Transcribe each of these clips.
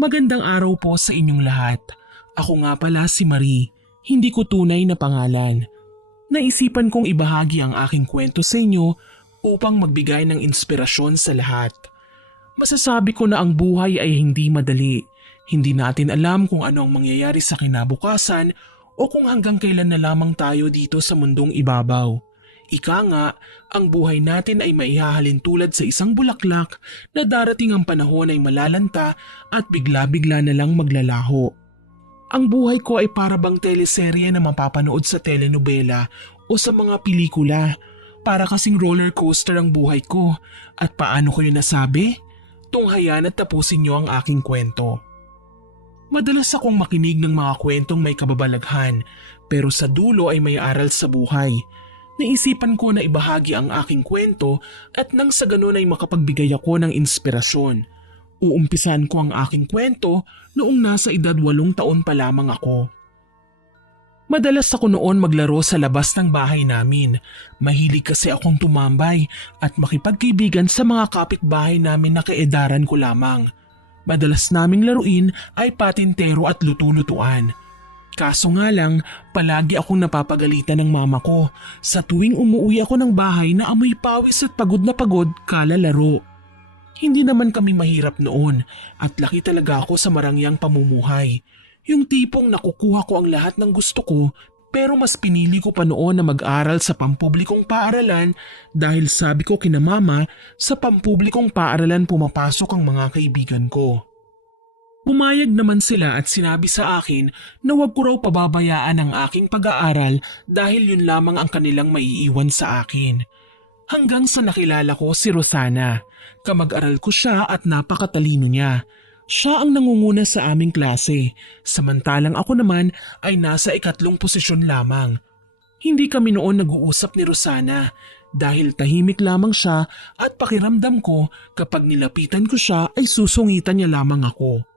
Magandang araw po sa inyong lahat. Ako nga pala si Marie, hindi ko tunay na pangalan. Naisipan kong ibahagi ang aking kwento sa inyo upang magbigay ng inspirasyon sa lahat. Masasabi ko na ang buhay ay hindi madali. Hindi natin alam kung ano ang mangyayari sa kinabukasan o kung hanggang kailan na lamang tayo dito sa mundong ibabaw. Ika nga, ang buhay natin ay maihahalin tulad sa isang bulaklak na darating ang panahon ay malalanta at bigla-bigla na lang maglalaho. Ang buhay ko ay para bang teleserye na mapapanood sa telenovela o sa mga pelikula. Para kasing roller coaster ang buhay ko. At paano ko yun nasabi? Tunghayan at tapusin niyo ang aking kwento. Madalas akong makinig ng mga kwentong may kababalaghan pero sa dulo ay may aral sa buhay. Naisipan ko na ibahagi ang aking kwento at nang sa ganun ay makapagbigay ako ng inspirasyon. Uumpisan ko ang aking kwento noong nasa edad 8 taon pa lamang ako. Madalas ako noon maglaro sa labas ng bahay namin. Mahilig kasi akong tumambay at makipagkaibigan sa mga kapitbahay namin na kaedaran ko lamang. Madalas naming laruin ay patintero at luto-lutuan. Kaso nga lang, palagi akong napapagalitan ng mama ko sa tuwing umuwi ako ng bahay na amoy pawis at pagod na pagod kalalaro. Hindi naman kami mahirap noon at laki talaga ako sa marangyang pamumuhay. Yung tipong nakukuha ko ang lahat ng gusto ko pero mas pinili ko pa noon na mag-aral sa pampublikong paaralan dahil sabi ko kina mama sa pampublikong paaralan pumapasok ang mga kaibigan ko. Pumayag naman sila at sinabi sa akin na wag ko raw pababayaan ang aking pag-aaral dahil yun lamang ang kanilang maiiwan sa akin. Hanggang sa nakilala ko si Rosana. Kamag-aral ko siya at napakatalino niya. Siya ang nangunguna sa aming klase, samantalang ako naman ay nasa 3 posisyon lamang. Hindi kami noon nag-uusap ni Rosana dahil tahimik lamang siya at pakiramdam ko kapag nilapitan ko siya ay susungitan niya lamang ako.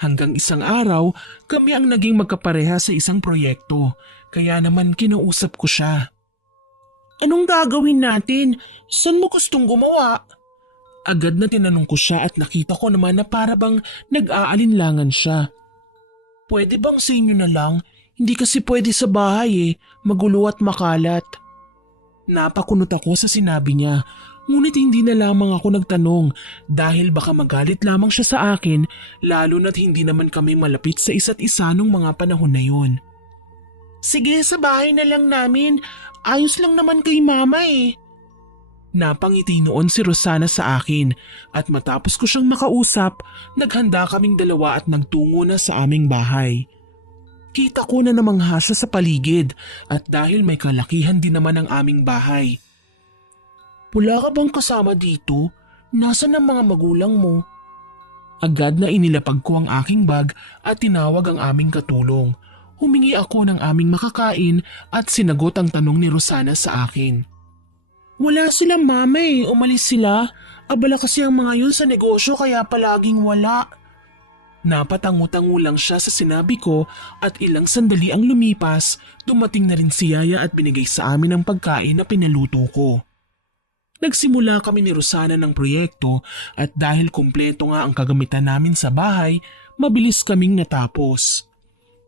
Hanggang isang araw, kami ang naging magkapareha sa isang proyekto, kaya naman kinausap ko siya. Anong gagawin natin? Saan mo gustong gumawa? Agad na tinanong ko siya at nakita ko naman na para bang nag-aalinlangan siya. Pwede bang sa inyo na lang? Hindi kasi pwede sa bahay magulo at makalat. Napakunot ako sa sinabi niya. Ngunit hindi na lamang ako nagtanong dahil baka magalit lamang siya sa akin lalo na't hindi naman kami malapit sa isa't isa nung mga panahon na yun. Sige, sa bahay na lang namin. Ayos lang naman kay mama Napangiti noon si Rosana sa akin at matapos ko siyang makausap, naghanda kaming dalawa at nagtungo na sa aming bahay. Kita ko na namangha siya sa paligid at dahil may kalakihan din naman ang aming bahay. Wala ka bang kasama dito? Nasaan ang mga magulang mo? Agad na inilapag ko ang aking bag at tinawag ang aming katulong. Humingi ako ng aming makakain at sinagot ang tanong ni Rosana sa akin. Wala silang mama umalis sila. Abala kasi ang mga yun sa negosyo kaya palaging wala. Napatangu-tangu lang siya sa sinabi ko at ilang sandali ang lumipas, dumating na rin si Yaya at binigay sa amin ang pagkain na pinaluto ko. Nagsimula kami ni Rosana ng proyekto at dahil kumpleto nga ang kagamitan namin sa bahay, mabilis kaming natapos.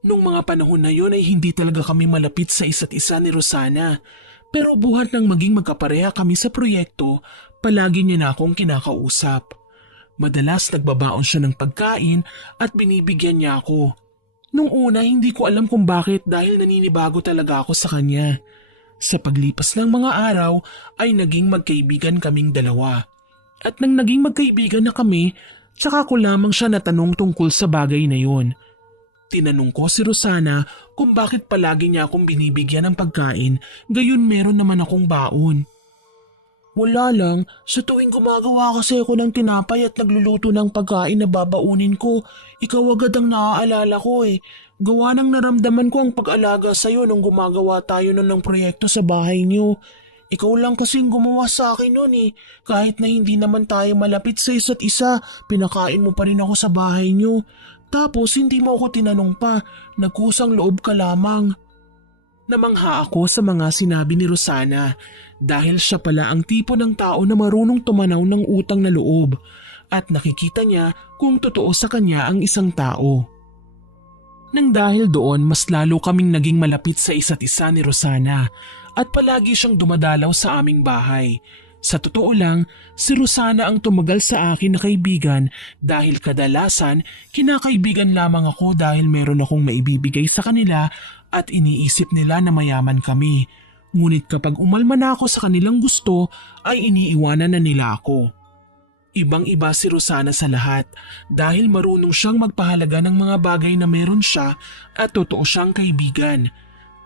Nung mga panahon na yon ay hindi talaga kami malapit sa isa't isa ni Rosana, pero buhat ng maging magkapareha kami sa proyekto, palagi niya na akong kinakausap. Madalas nagbabaon siya ng pagkain at binibigyan niya ako. Nung una hindi ko alam kung bakit dahil naninibago talaga ako sa kanya. Sa paglipas ng mga araw ay naging magkaibigan kaming dalawa. At nang naging magkaibigan na kami, tsaka ko lamang siya natanong tungkol sa bagay na yon. Tinanong ko si Rosana kung bakit palagi niya akong binibigyan ng pagkain, gayon meron naman akong baon. Wala lang, sa tuwing gumagawa kasi ako ng tinapay at nagluluto ng pagkain na babaunin ko, ikaw agad ang naaalala ko Gawa ng naramdaman ko ang pag-alaga sa'yo nung gumagawa tayo nun ng proyekto sa bahay niyo. Ikaw lang kasing gumawa sa akin nun Kahit na hindi naman tayo malapit sa isa't isa, pinakain mo pa rin ako sa bahay niyo. Tapos hindi mo ako tinanong pa, nagkusang loob ka lamang. Namangha ako sa mga sinabi ni Rosana dahil siya pala ang tipo ng tao na marunong tumanaw ng utang na loob. at nakikita niya kung totoo sa kanya ang isang tao. Nang dahil doon mas lalo kaming naging malapit sa isa't isa ni Rosana at palagi siyang dumadalaw sa aming bahay. Sa totoo lang, si Rosana ang tumagal sa akin na kaibigan dahil kadalasan kinakaibigan lamang ako dahil meron akong maibibigay sa kanila at iniisip nila na mayaman kami. Ngunit kapag umalma na ako sa kanilang gusto ay iniiwanan na nila ako. Ibang-iba si Rosana sa lahat dahil marunong siyang magpahalaga ng mga bagay na meron siya at totoo siyang kaibigan.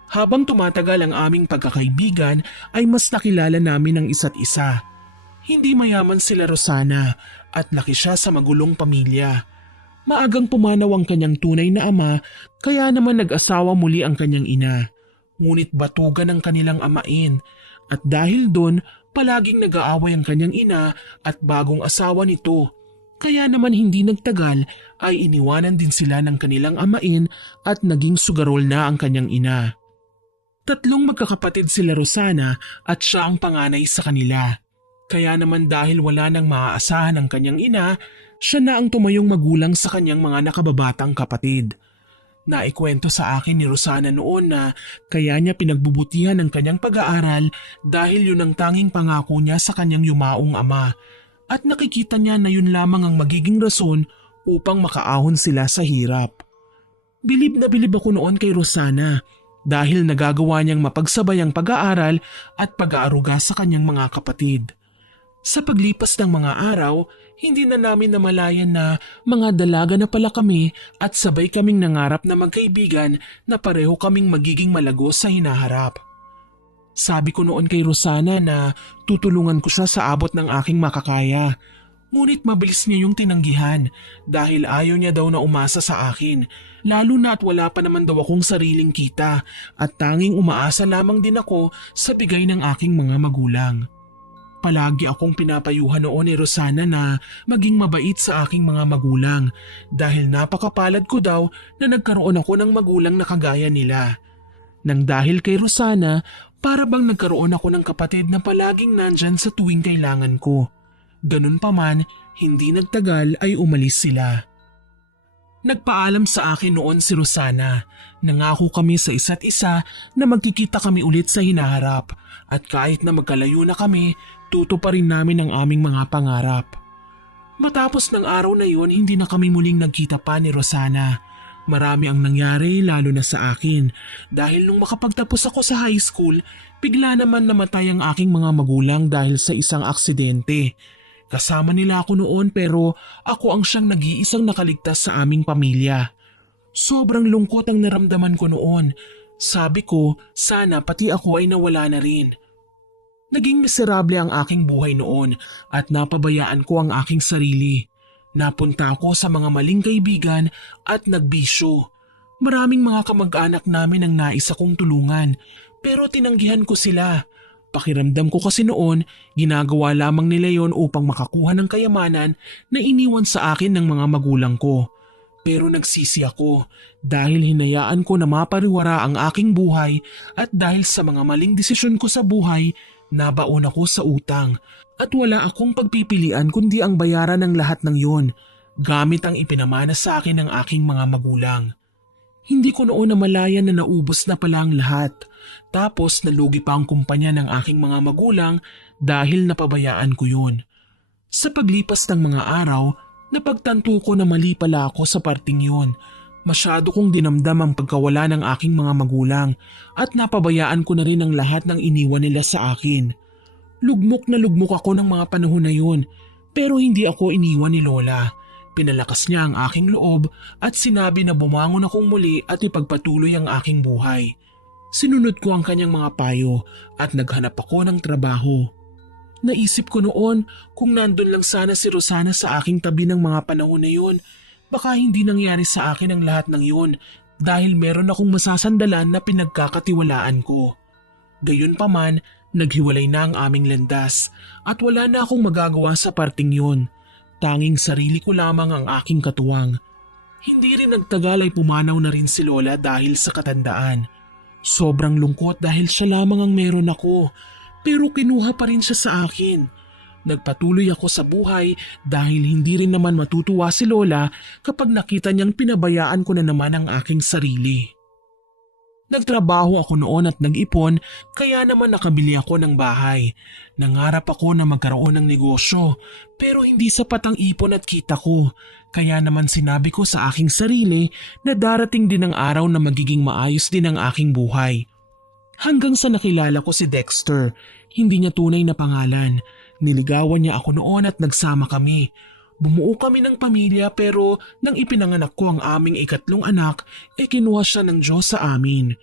Habang tumatagal ang aming pagkakaibigan ay mas nakilala namin ang isa't isa. Hindi mayaman sila Rosana at laki siya sa magulong pamilya. Maagang pumanaw ang kanyang tunay na ama kaya naman nag-asawa muli ang kanyang ina. Ngunit batugan ang kanilang amain at dahil doon palaging nag-aaway ang kanyang ina at bagong asawa nito. Kaya naman hindi nagtagal ay iniwanan din sila ng kanilang amain at naging sugarol na ang kanyang ina. 3 magkakapatid sila Rosana at siya ang panganay sa kanila. Kaya naman dahil wala nang maaasahan ang kanyang ina, siya na ang tumayong magulang sa kanyang mga nakababatang kapatid. Naikwento sa akin ni Rosana noon na kaya niya pinagbubutihan ang kanyang pag-aaral dahil yun ang tanging pangako niya sa kanyang yumaong ama at nakikita niya na yun lamang ang magiging rason upang makaahon sila sa hirap. Bilib na bilib ako noon kay Rosana dahil nagagawa niyang mapagsabay ang pag-aaral at pag-aaruga sa kanyang mga kapatid. Sa paglipas ng mga araw, hindi na namin namalayan na mga dalaga na pala kami at sabay kaming nangarap na magkaibigan na pareho kaming magiging malago sa hinaharap. Sabi ko noon kay Rosana na tutulungan ko siya sa abot ng aking makakaya. Ngunit mabilis niya yung tinanggihan dahil ayaw niya daw na umasa sa akin, lalo na at wala pa naman daw akong sariling kita at tanging umaasa lamang din ako sa bigay ng aking mga magulang. Palagi akong pinapayuhan noon ni Rosana na maging mabait sa aking mga magulang dahil napakapalad ko daw na nagkaroon ako ng magulang na kagaya nila. Nang dahil kay Rosana, para bang nagkaroon ako ng kapatid na palaging nandyan sa tuwing kailangan ko. Ganun pa man, hindi nagtagal ay umalis sila. Nagpaalam sa akin noon si Rosana. Nangako kami sa isa't isa na magkikita kami ulit sa hinaharap at kahit na magkalayo na kami, tutuparin namin ang aming mga pangarap. Matapos ng araw na yun, hindi na kami muling nagkita pa ni Rosana. Marami ang nangyari lalo na sa akin dahil nung makapagtapos ako sa high school, bigla naman namatay ang aking mga magulang dahil sa isang aksidente. Kasama nila ako noon pero ako ang siyang nag-iisang nakaligtas sa aming pamilya. Sobrang lungkot ang naramdaman ko noon. Sabi ko, sana pati ako ay nawala na rin. Naging miserable ang aking buhay noon at napabayaan ko ang aking sarili. Napunta ako sa mga maling kaibigan at nagbisyo. Maraming mga kamag-anak namin ang nais akong tulungan pero tinanggihan ko sila. Pakiramdam ko kasi noon, ginagawa lamang nila yon upang makakuha ng kayamanan na iniwan sa akin ng mga magulang ko. Pero nagsisi ako dahil hinayaan ko na mapariwara ang aking buhay at dahil sa mga maling desisyon ko sa buhay, nabaon ako sa utang at wala akong pagpipilian kundi ang bayaran ng lahat ng yon gamit ang ipinamana sa akin ng aking mga magulang. Hindi ko noon namalayan na naubos na pala ang lahat. Tapos nalugi pa ang kumpanya ng aking mga magulang dahil napabayaan ko yun. Sa paglipas ng mga araw, napagtanto ko na mali pala ako sa parting yun. Masyado kong dinamdam ang pagkawala ng aking mga magulang at napabayaan ko na rin ang lahat ng iniwan nila sa akin. Lugmok na lugmok ako ng mga panahon na yun pero hindi ako iniwan ni Lola. Pinalakas niya ang aking loob at sinabi na bumangon akong muli at ipagpatuloy ang aking buhay. Sinunod ko ang kanyang mga payo at naghanap ako ng trabaho. Naisip ko noon kung nandun lang sana si Rosana sa aking tabi ng mga panahon na yun, baka hindi nangyari sa akin ang lahat ng yun dahil meron akong masasandalan na pinagkakatiwalaan ko. Gayunpaman, naghiwalay na ang aming landas at wala na akong magagawa sa parting yun. Tanging sarili ko lamang ang aking katuwang. Hindi rin nagtagal ay pumanaw na rin si Lola dahil sa katandaan. Sobrang lungkot dahil siya lamang ang meron ako, pero kinuha pa rin siya sa akin. Nagpatuloy ako sa buhay dahil hindi rin naman matutuwa si Lola kapag nakita niyang pinabayaan ko na naman ang aking sarili. Nagtrabaho ako noon at nag-ipon kaya naman nakabili ako ng bahay. Nangarap ako na magkaroon ng negosyo pero hindi sapat ang ipon at kita ko. Kaya naman sinabi ko sa aking sarili na darating din ang araw na magiging maayos din ang aking buhay. Hanggang sa nakilala ko si Dexter, hindi niya tunay na pangalan. Niligawan niya ako noon at nagsama kami. Bumuo kami ng pamilya pero nang ipinanganak ko ang aming ikatlong anak, kinuha siya ng Diyos sa amin.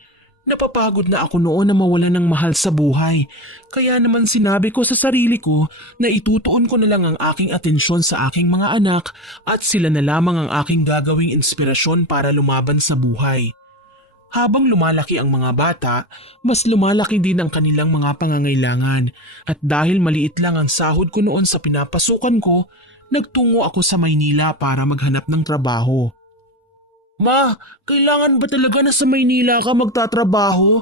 Napapagod na ako noon na mawalan ng mahal sa buhay. Kaya naman sinabi ko sa sarili ko na itutuon ko na lang ang aking atensyon sa aking mga anak at sila na lamang ang aking gagawing inspirasyon para lumaban sa buhay. Habang lumalaki ang mga bata, mas lumalaki din ang kanilang mga pangangailangan at dahil maliit lang ang sahod ko noon sa pinapasukan ko, nagtungo ako sa Maynila para maghanap ng trabaho. Ma, kailangan ba talaga na sa Maynila ka magtatrabaho?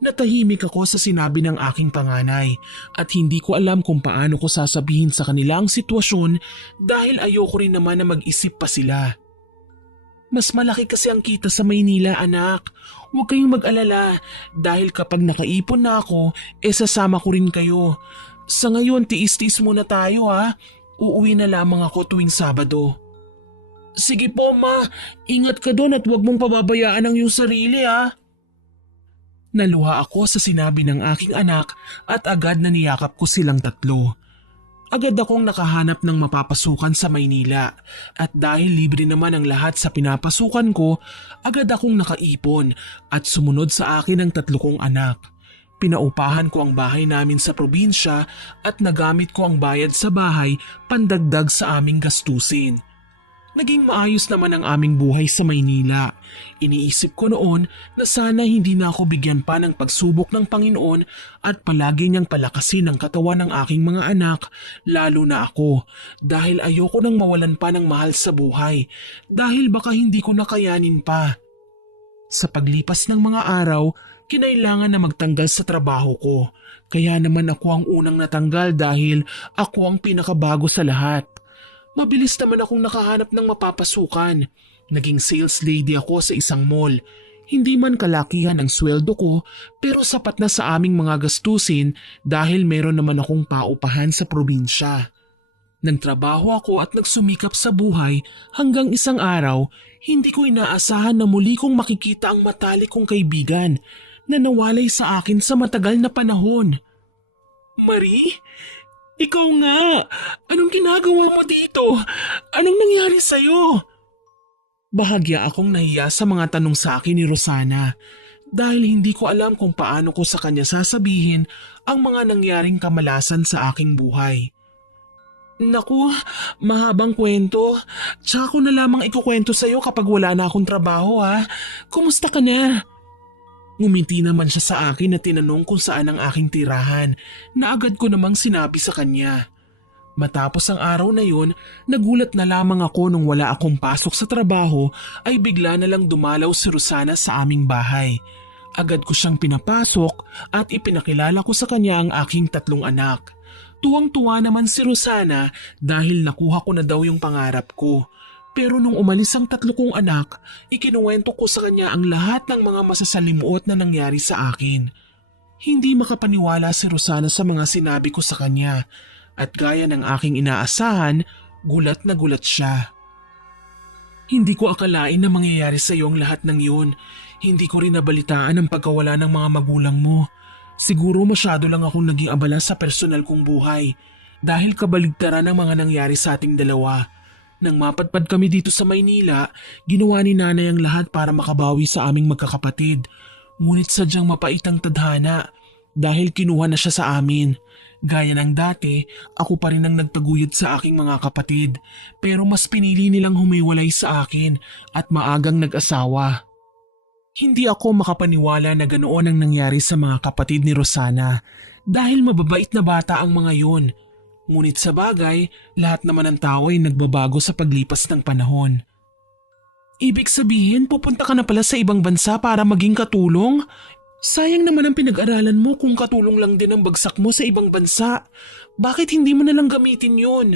Natahimik ako sa sinabi ng aking panganay at hindi ko alam kung paano ko sasabihin sa kanila ang sitwasyon dahil ayoko rin naman na mag-isip pa sila. Mas malaki kasi ang kita sa Maynila, anak. Huwag kayong mag-alala dahil kapag nakaipon na ako, sasama ko rin kayo. Sa ngayon, tiis-tiis muna tayo ha. Uuwi na lamang ako tuwing Sabado. Sige po ma, ingat ka doon at huwag mong pababayaan ang iyong sarili ha. Naluha ako sa sinabi ng aking anak at agad na niyakap ko silang tatlo. Agad akong nakahanap ng mapapasukan sa Maynila at dahil libre naman ang lahat sa pinapasukan ko, agad akong nakaipon at sumunod sa akin ang tatlo kong anak. Pinaupahan ko ang bahay namin sa probinsya at nagamit ko ang bayad sa bahay pandagdag sa aming gastusin. Naging maayos naman ang aming buhay sa Maynila. Iniisip ko noon na sana hindi na ako bigyan pa ng pagsubok ng Panginoon at palagi niyang palakasin ang katawan ng aking mga anak, lalo na ako, dahil ayoko nang mawalan pa ng mahal sa buhay, dahil baka hindi ko nakayanin pa. Sa paglipas ng mga araw, kinailangan na magtanggal sa trabaho ko, kaya naman ako ang unang natanggal dahil ako ang pinakabago sa lahat. Mabilis naman akong nakahanap ng mapapasukan. Naging sales lady ako sa isang mall. Hindi man kalakihan ang sweldo ko pero sapat na sa aming mga gastusin dahil meron naman akong paupahan sa probinsya. Nagtrabaho ako at nagsumikap sa buhay hanggang isang araw hindi ko inaasahan na muli kong makikita ang matalik kong kaibigan na nawalay sa akin sa matagal na panahon. Marie? Ikaw nga! Anong ginagawa mo dito? Anong nangyari sa'yo? Bahagya akong nahiya sa mga tanong sa akin ni Rosana dahil hindi ko alam kung paano ko sa kanya sasabihin ang mga nangyaring kamalasan sa aking buhay. Naku, mahabang kwento. Tsaka ko na lamang ikukwento sa'yo kapag wala na akong trabaho ha. Kumusta ka na? Ngumiti naman siya sa akin at tinanong kung saan ang aking tirahan na agad ko namang sinabi sa kanya. Matapos ang araw na yun, nagulat na lamang ako nung wala akong pasok sa trabaho ay bigla na lang dumalaw si Rosana sa aming bahay. Agad ko siyang pinapasok at ipinakilala ko sa kanya ang aking tatlong anak. Tuwang-tuwa naman si Rosana dahil nakuha ko na daw yung pangarap ko. Pero nung umalis ang tatlo kong anak, ikinuwento ko sa kanya ang lahat ng mga masasalimuot na nangyari sa akin. Hindi makapaniwala si Rosana sa mga sinabi ko sa kanya at gaya ng aking inaasahan, gulat na gulat siya. Hindi ko akalain na mangyayari sa iyo ang lahat ng yun. Hindi ko rin nabalitaan ang pagkawala ng mga magulang mo. Siguro masyado lang akong naging abala sa personal kong buhay dahil kabaligtaran ng mga nangyari sa ating dalawa. Nang mapadpad kami dito sa Maynila, ginawa ni nanay ang lahat para makabawi sa aming magkakapatid. Ngunit sadyang mapait ang tadhana dahil kinuha na siya sa amin. Gaya ng dati, ako pa rin ang nagtaguyod sa aking mga kapatid pero mas pinili nilang humiwalay sa akin at maagang nag-asawa. Hindi ako makapaniwala na ganoon ang nangyari sa mga kapatid ni Rosana dahil mababait na bata ang mga yun. Ngunit sa bagay, lahat naman ng tao ay nagbabago sa paglipas ng panahon. Ibig sabihin, pupunta ka na pala sa ibang bansa para maging katulong? Sayang naman ang pinag-aralan mo kung katulong lang din ang bagsak mo sa ibang bansa. Bakit hindi mo nalang gamitin yun?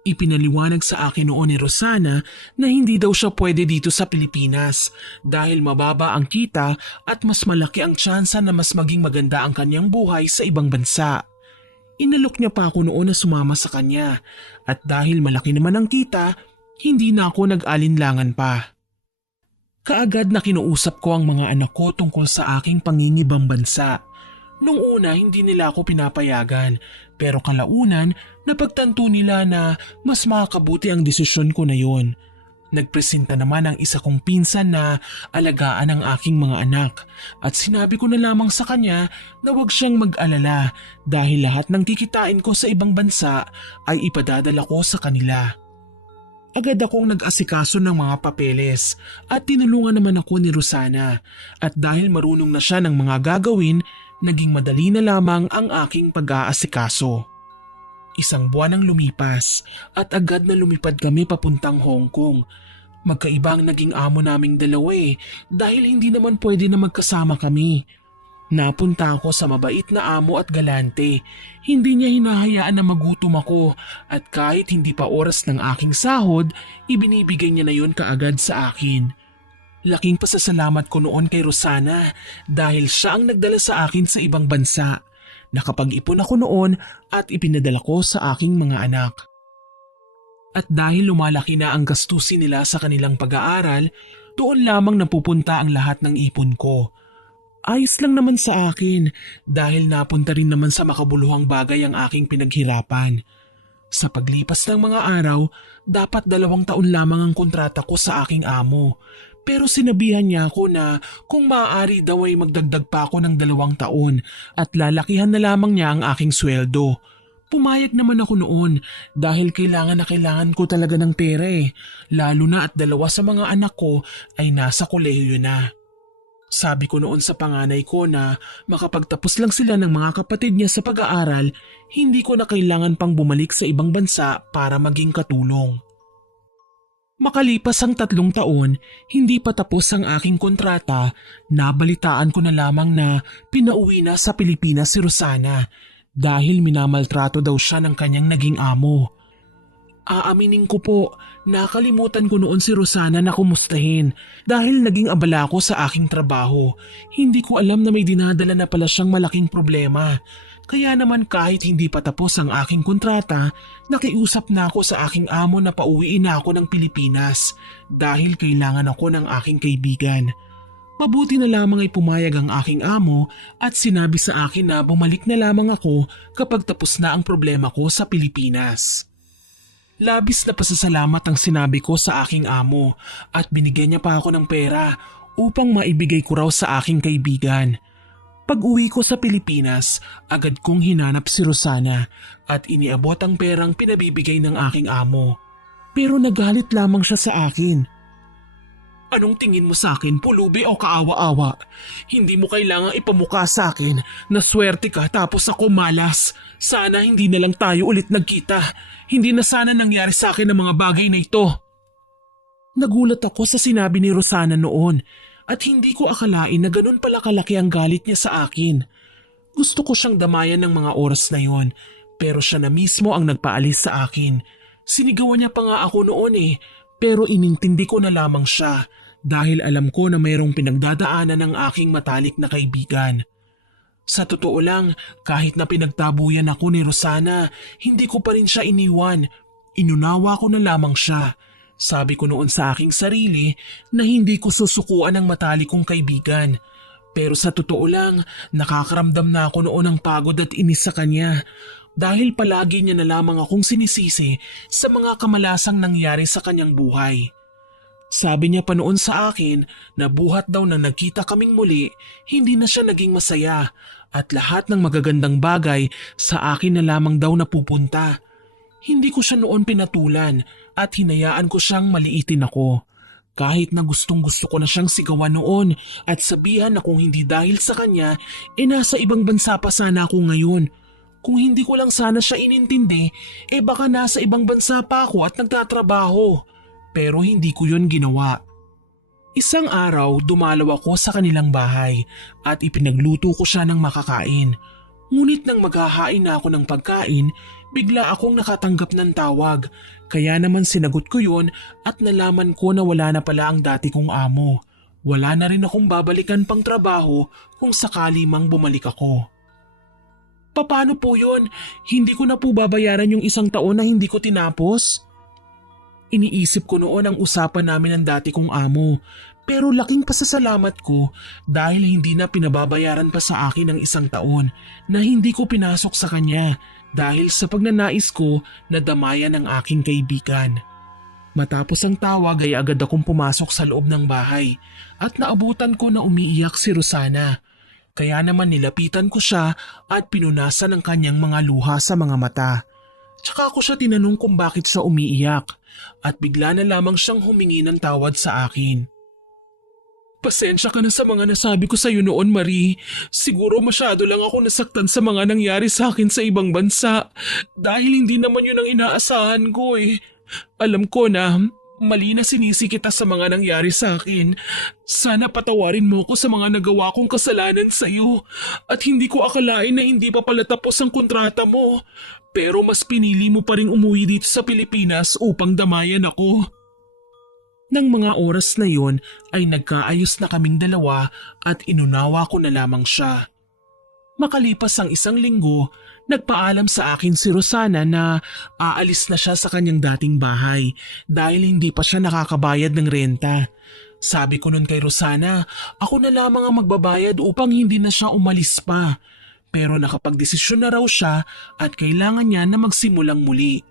Ipinaliwanag sa akin noon ni Rosana na hindi daw siya pwede dito sa Pilipinas dahil mababa ang kita at mas malaki ang tsansa na mas maging maganda ang kanyang buhay sa ibang bansa. Inalok niya pa ako noon na sumama sa kanya at dahil malaki naman ang kita, hindi na ako nag-alinlangan pa. Kaagad na kinuusap ko ang mga anak ko tungkol sa aking pangingibang bansa. Nung una hindi nila ako pinapayagan pero kalaunan napagtanto nila na mas makakabuti ang desisyon ko na yon. Nagpresenta naman ang isa kong pinsan na alagaan ang aking mga anak at sinabi ko na lamang sa kanya na huwag siyang mag-alala dahil lahat ng kikitain ko sa ibang bansa ay ipadadala ko sa kanila. Agad akong nag-asikaso ng mga papeles at tinulungan naman ako ni Rosana at dahil marunong na siya ng mga gagawin, naging madali na lamang ang aking pag-aasikaso. Isang buwan ang lumipas at agad na lumipad kami papuntang Hong Kong. Magkaiba ang naging amo naming dalawa dahil hindi naman pwede na magkasama kami. Napunta ako sa mabait na amo at galante. Hindi niya hinahayaan na magutom ako at kahit hindi pa oras ng aking sahod, ibinibigay niya na yon kaagad sa akin. Laking pasasalamat ko noon kay Rosana dahil siya ang nagdala sa akin sa ibang bansa. Nakapag-ipon ako noon at ipinadala ko sa aking mga anak. At dahil lumalaki na ang gastusin nila sa kanilang pag-aaral, doon lamang napupunta ang lahat ng ipon ko. Ayos lang naman sa akin dahil napunta rin naman sa makabuluhang bagay ang aking pinaghirapan. Sa paglipas ng mga araw, dapat 2 taon lamang ang kontrata ko sa aking amo. Pero sinabihan niya ako na kung maaari daw ay magdagdag pa ako ng 2 taon at lalakihan na lamang niya ang aking sweldo. Pumayag naman ako noon dahil kailangan na kailangan ko talaga ng pera lalo na at 2 sa mga anak ko ay nasa kolehiyo na. Sabi ko noon sa panganay ko na makapagtapos lang sila ng mga kapatid niya sa pag-aaral, hindi ko na kailangan pang bumalik sa ibang bansa para maging katulong. Makalipas ang 3 taon, hindi pa tapos ang aking kontrata, nabalitaan ko na lamang na pinauwi na sa Pilipinas si Rosana dahil minamaltrato daw siya ng kanyang naging amo. Aaminin ko po, nakalimutan ko noon si Rosana na kumustahin dahil naging abala ako sa aking trabaho. Hindi ko alam na may dinadala na pala siyang malaking problema. Kaya naman kahit hindi pa tapos ang aking kontrata, nakiusap na ako sa aking amo na pauwiin na ako ng Pilipinas dahil kailangan ako ng aking kaibigan. Mabuti na lamang ay pumayag ang aking amo at sinabi sa akin na bumalik na lamang ako kapag tapos na ang problema ko sa Pilipinas. Labis na pasasalamat ang sinabi ko sa aking amo at binigyan niya pa ako ng pera upang maibigay ko raw sa aking kaibigan. Pag-uwi ko sa Pilipinas, agad kong hinanap si Rosana at iniabot ang perang pinabibigay ng aking amo. Pero nagalit lamang siya sa akin. Anong tingin mo sa akin, pulubi o kaawa-awa? Hindi mo kailangang ipamukha sa akin na swerte ka tapos ako malas. Sana hindi na lang tayo ulit nagkita. Hindi na sana nangyari sa akin ang mga bagay na ito. Nagulat ako sa sinabi ni Rosana noon at hindi ko akalain na ganun pala kalaki ang galit niya sa akin. Gusto ko siyang damayan ng mga oras na yon pero siya na mismo ang nagpaalis sa akin. Sinigawan niya pa nga ako noon pero inintindi ko na lamang siya dahil alam ko na mayroong pinagdadaanan ng aking matalik na kaibigan. Sa totoo lang, kahit na pinagtabuyan ako ni Rosana, hindi ko pa rin siya iniwan. Inunawa ko na lamang siya. Sabi ko noon sa aking sarili na hindi ko susukuan ang matalik kong kaibigan. Pero sa totoo lang, nakakaramdam na ako noon ng pagod at inis sa kanya. Dahil palagi niya na lamang akong sinisisi sa mga kamalasang nangyari sa kanyang buhay. Sabi niya pa noon sa akin na buhat daw na nagkita kaming muli, hindi na siya naging masaya at lahat ng magagandang bagay sa akin na lamang daw napupunta. Hindi ko siya noon pinatulan at hinayaan ko siyang maliitin ako. Kahit na gustong-gusto ko na siyang sigawan noon at sabihan na kung hindi dahil sa kanya, nasa ibang bansa pa sana ako ngayon. Kung hindi ko lang sana siya inintindi, baka nasa ibang bansa pa ako at nagtatrabaho. Pero hindi ko yon ginawa. Isang araw dumalaw ako sa kanilang bahay at ipinagluto ko siya ng makakain. Ngunit nang maghahain na ako ng pagkain, bigla akong nakatanggap ng tawag. Kaya naman sinagot ko yun at nalaman ko na wala na pala ang dati kong amo. Wala na rin akong babalikan pang trabaho kung sakali mang bumalik ako. Paano po yun? Hindi ko na po babayaran yung 1 taon na hindi ko tinapos? Iniisip ko noon ang usapan namin ng dati kong amo. Pero laking pasasalamat ko dahil hindi na pinababayaran pa sa akin ang 1 taon na hindi ko pinasok sa kanya dahil sa pagnanais ko na damayan ang aking kaibigan. Matapos ang tawag ay agad akong pumasok sa loob ng bahay at naabutan ko na umiiyak si Rosana. Kaya naman nilapitan ko siya at pinunasan ang kanyang mga luha sa mga mata. Tsaka ako siya tinanong kung bakit siya umiiyak at bigla na lamang siyang humingi ng tawad sa akin. Pasensya ka na sa mga nasabi ko sa iyo noon, Marie. Siguro masyado lang ako nasaktan sa mga nangyari sa akin sa ibang bansa dahil hindi naman yun ang inaasahan ko eh. Alam ko na mali na sinisi kita sa mga nangyari sa akin. Sana patawarin mo ko sa mga nagawa kong kasalanan sa iyo at hindi ko akalain na hindi pa pala tapos ang kontrata mo. Pero mas pinili mo pa ring umuwi dito sa Pilipinas upang damayan ako. Nang mga oras na yon ay nagkaayos na kaming dalawa at inunawa ko na lamang siya. Makalipas ang 1 linggo, nagpaalam sa akin si Rosana na aalis na siya sa kanyang dating bahay dahil hindi pa siya nakakabayad ng renta. Sabi ko nun kay Rosana, ako na lamang ang magbabayad upang hindi na siya umalis pa. Pero nakapagdesisyon na raw siya at kailangan niya na magsimulang muli.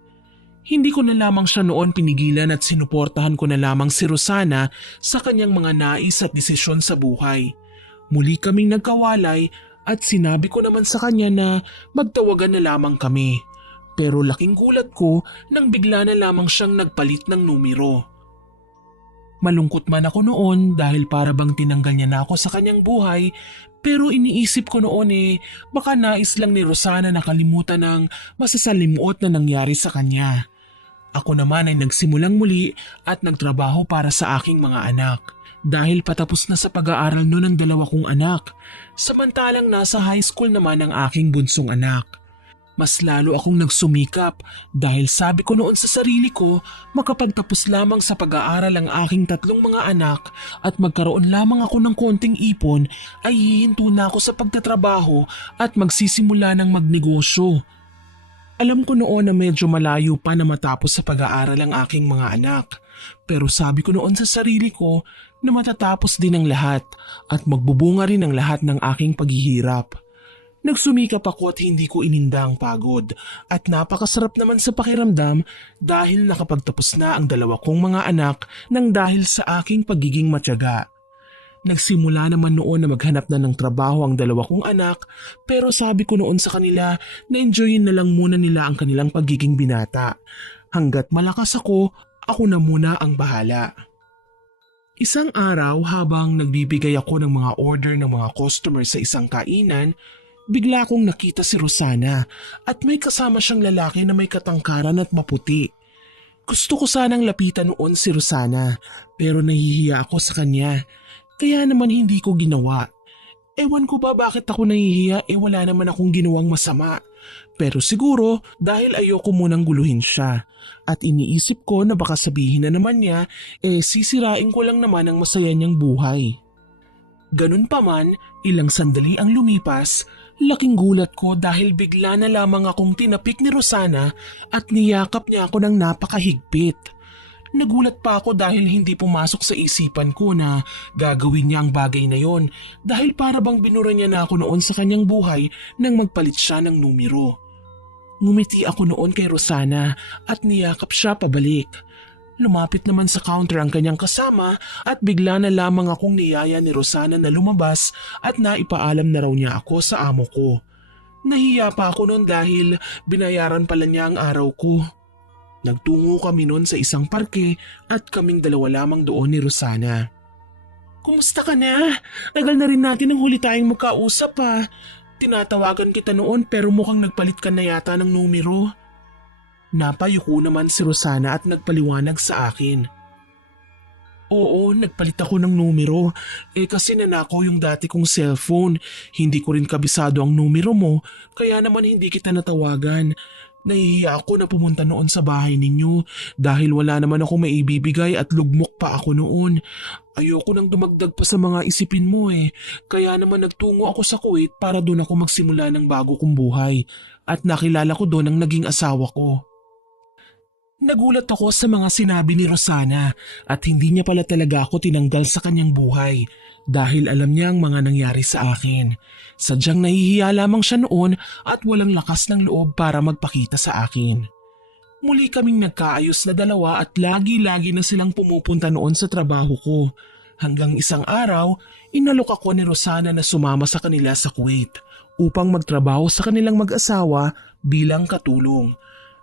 Hindi ko na lamang siya noon pinigilan at sinuportahan ko na lamang si Rosana sa kanyang mga nais at desisyon sa buhay. Muli kaming nagkawalay at sinabi ko naman sa kanya na magtawagan na lamang kami. Pero laking gulat ko nang bigla na lamang siyang nagpalit ng numero. Malungkot man ako noon dahil para bang tinanggal niya na ako sa kanyang buhay, pero iniisip ko noon baka nais lang ni Rosana na kalimutan ng masasalimuot na nangyari sa kanya. Ako naman ay nagsimulang muli at nagtrabaho para sa aking mga anak dahil patapos na sa pag-aaral noon ang 2 kong anak, samantalang nasa high school naman ang aking bunsong anak. Mas lalo akong nagsumikap dahil sabi ko noon sa sarili ko makapagtapos lamang sa pag-aaral ang aking 3 mga anak at magkaroon lamang ako ng konting ipon ay hihinto na ako sa pagtatrabaho at magsisimula ng magnegosyo. Alam ko noon na medyo malayo pa na matapos sa pag-aaral ang aking mga anak, pero sabi ko noon sa sarili ko na matatapos din ang lahat at magbubunga rin ang lahat ng aking paghihirap. Nagsumikap ako at hindi ko ininda ang pagod at napakasarap naman sa pakiramdam dahil nakapagtapos na ang 2 kong mga anak nang dahil sa aking pagiging matyaga. Nagsimula naman noon na maghanap na ng trabaho ang 2 kong anak pero sabi ko noon sa kanila na enjoyin na lang muna nila ang kanilang pagiging binata. Hanggat malakas ako na muna ang bahala. Isang araw habang nagbibigay ako ng mga order ng mga customer sa isang kainan, bigla akong nakita si Rosana at may kasama siyang lalaki na may katangkaran at maputi. Gusto ko sanang lapitan noon si Rosana pero nahihiya ako sa kanya. Kaya naman hindi ko ginawa. Ewan ko ba bakit ako nahihiya wala naman akong ginawang masama. Pero siguro dahil ayoko munang guluhin siya. At iniisip ko na baka sabihin na naman niya sisirain ko lang naman ang masaya niyang buhay. Ganun pa man, ilang sandali ang lumipas, laking gulat ko dahil bigla na lamang akong tinapik ni Rosana at niyakap niya ako ng napakahigpit. Nagulat pa ako dahil hindi pumasok sa isipan ko na gagawin niya ang bagay na yon dahil para bang binura niya na ako noon sa kanyang buhay nang magpalit siya ng numero. Ngumiti ako noon kay Rosana at niyakap siya pabalik. Lumapit naman sa counter ang kanyang kasama at bigla na lamang akong niyaya ni Rosana na lumabas at naipaalam na raw niya ako sa amo ko. Nahiya pa ako noon dahil binayaran pala niya ang araw ko. Nagtungo kami noon sa isang parke at kaming 2 lamang doon ni Rosana. Kumusta ka na? Tagal na rin natin ang huli tayong magkausap pa. Tinatawagan kita noon pero mukhang nagpalit ka na yata ng numero. Napayuko naman si Rosana at nagpaliwanag sa akin. Oo, nagpalit ako ng numero. Kasi nanakaw yung dati kong cellphone. Hindi ko rin kabisado ang numero mo, kaya naman hindi kita natawagan. Nahihiya ako na pumunta noon sa bahay ninyo dahil wala naman ako maibibigay at lugmok pa ako noon. Ayoko nang dumagdag pa sa mga isipin mo Kaya naman nagtungo ako sa Kuwait para doon ako magsimula ng bago kong buhay. At nakilala ko doon ang naging asawa ko. Nagulat ako sa mga sinabi ni Rosana at hindi niya pala talaga ako tinanggal sa kanyang buhay dahil alam niya ang mga nangyari sa akin. Sadyang nahihiya lamang siya noon at walang lakas ng loob para magpakita sa akin. Muli kaming nagkaayos na dalawa at lagi-lagi na silang pumupunta noon sa trabaho ko. Hanggang isang araw, inalok ako ni Rosana na sumama sa kanila sa Kuwait upang magtrabaho sa kanilang mag-asawa bilang katulong.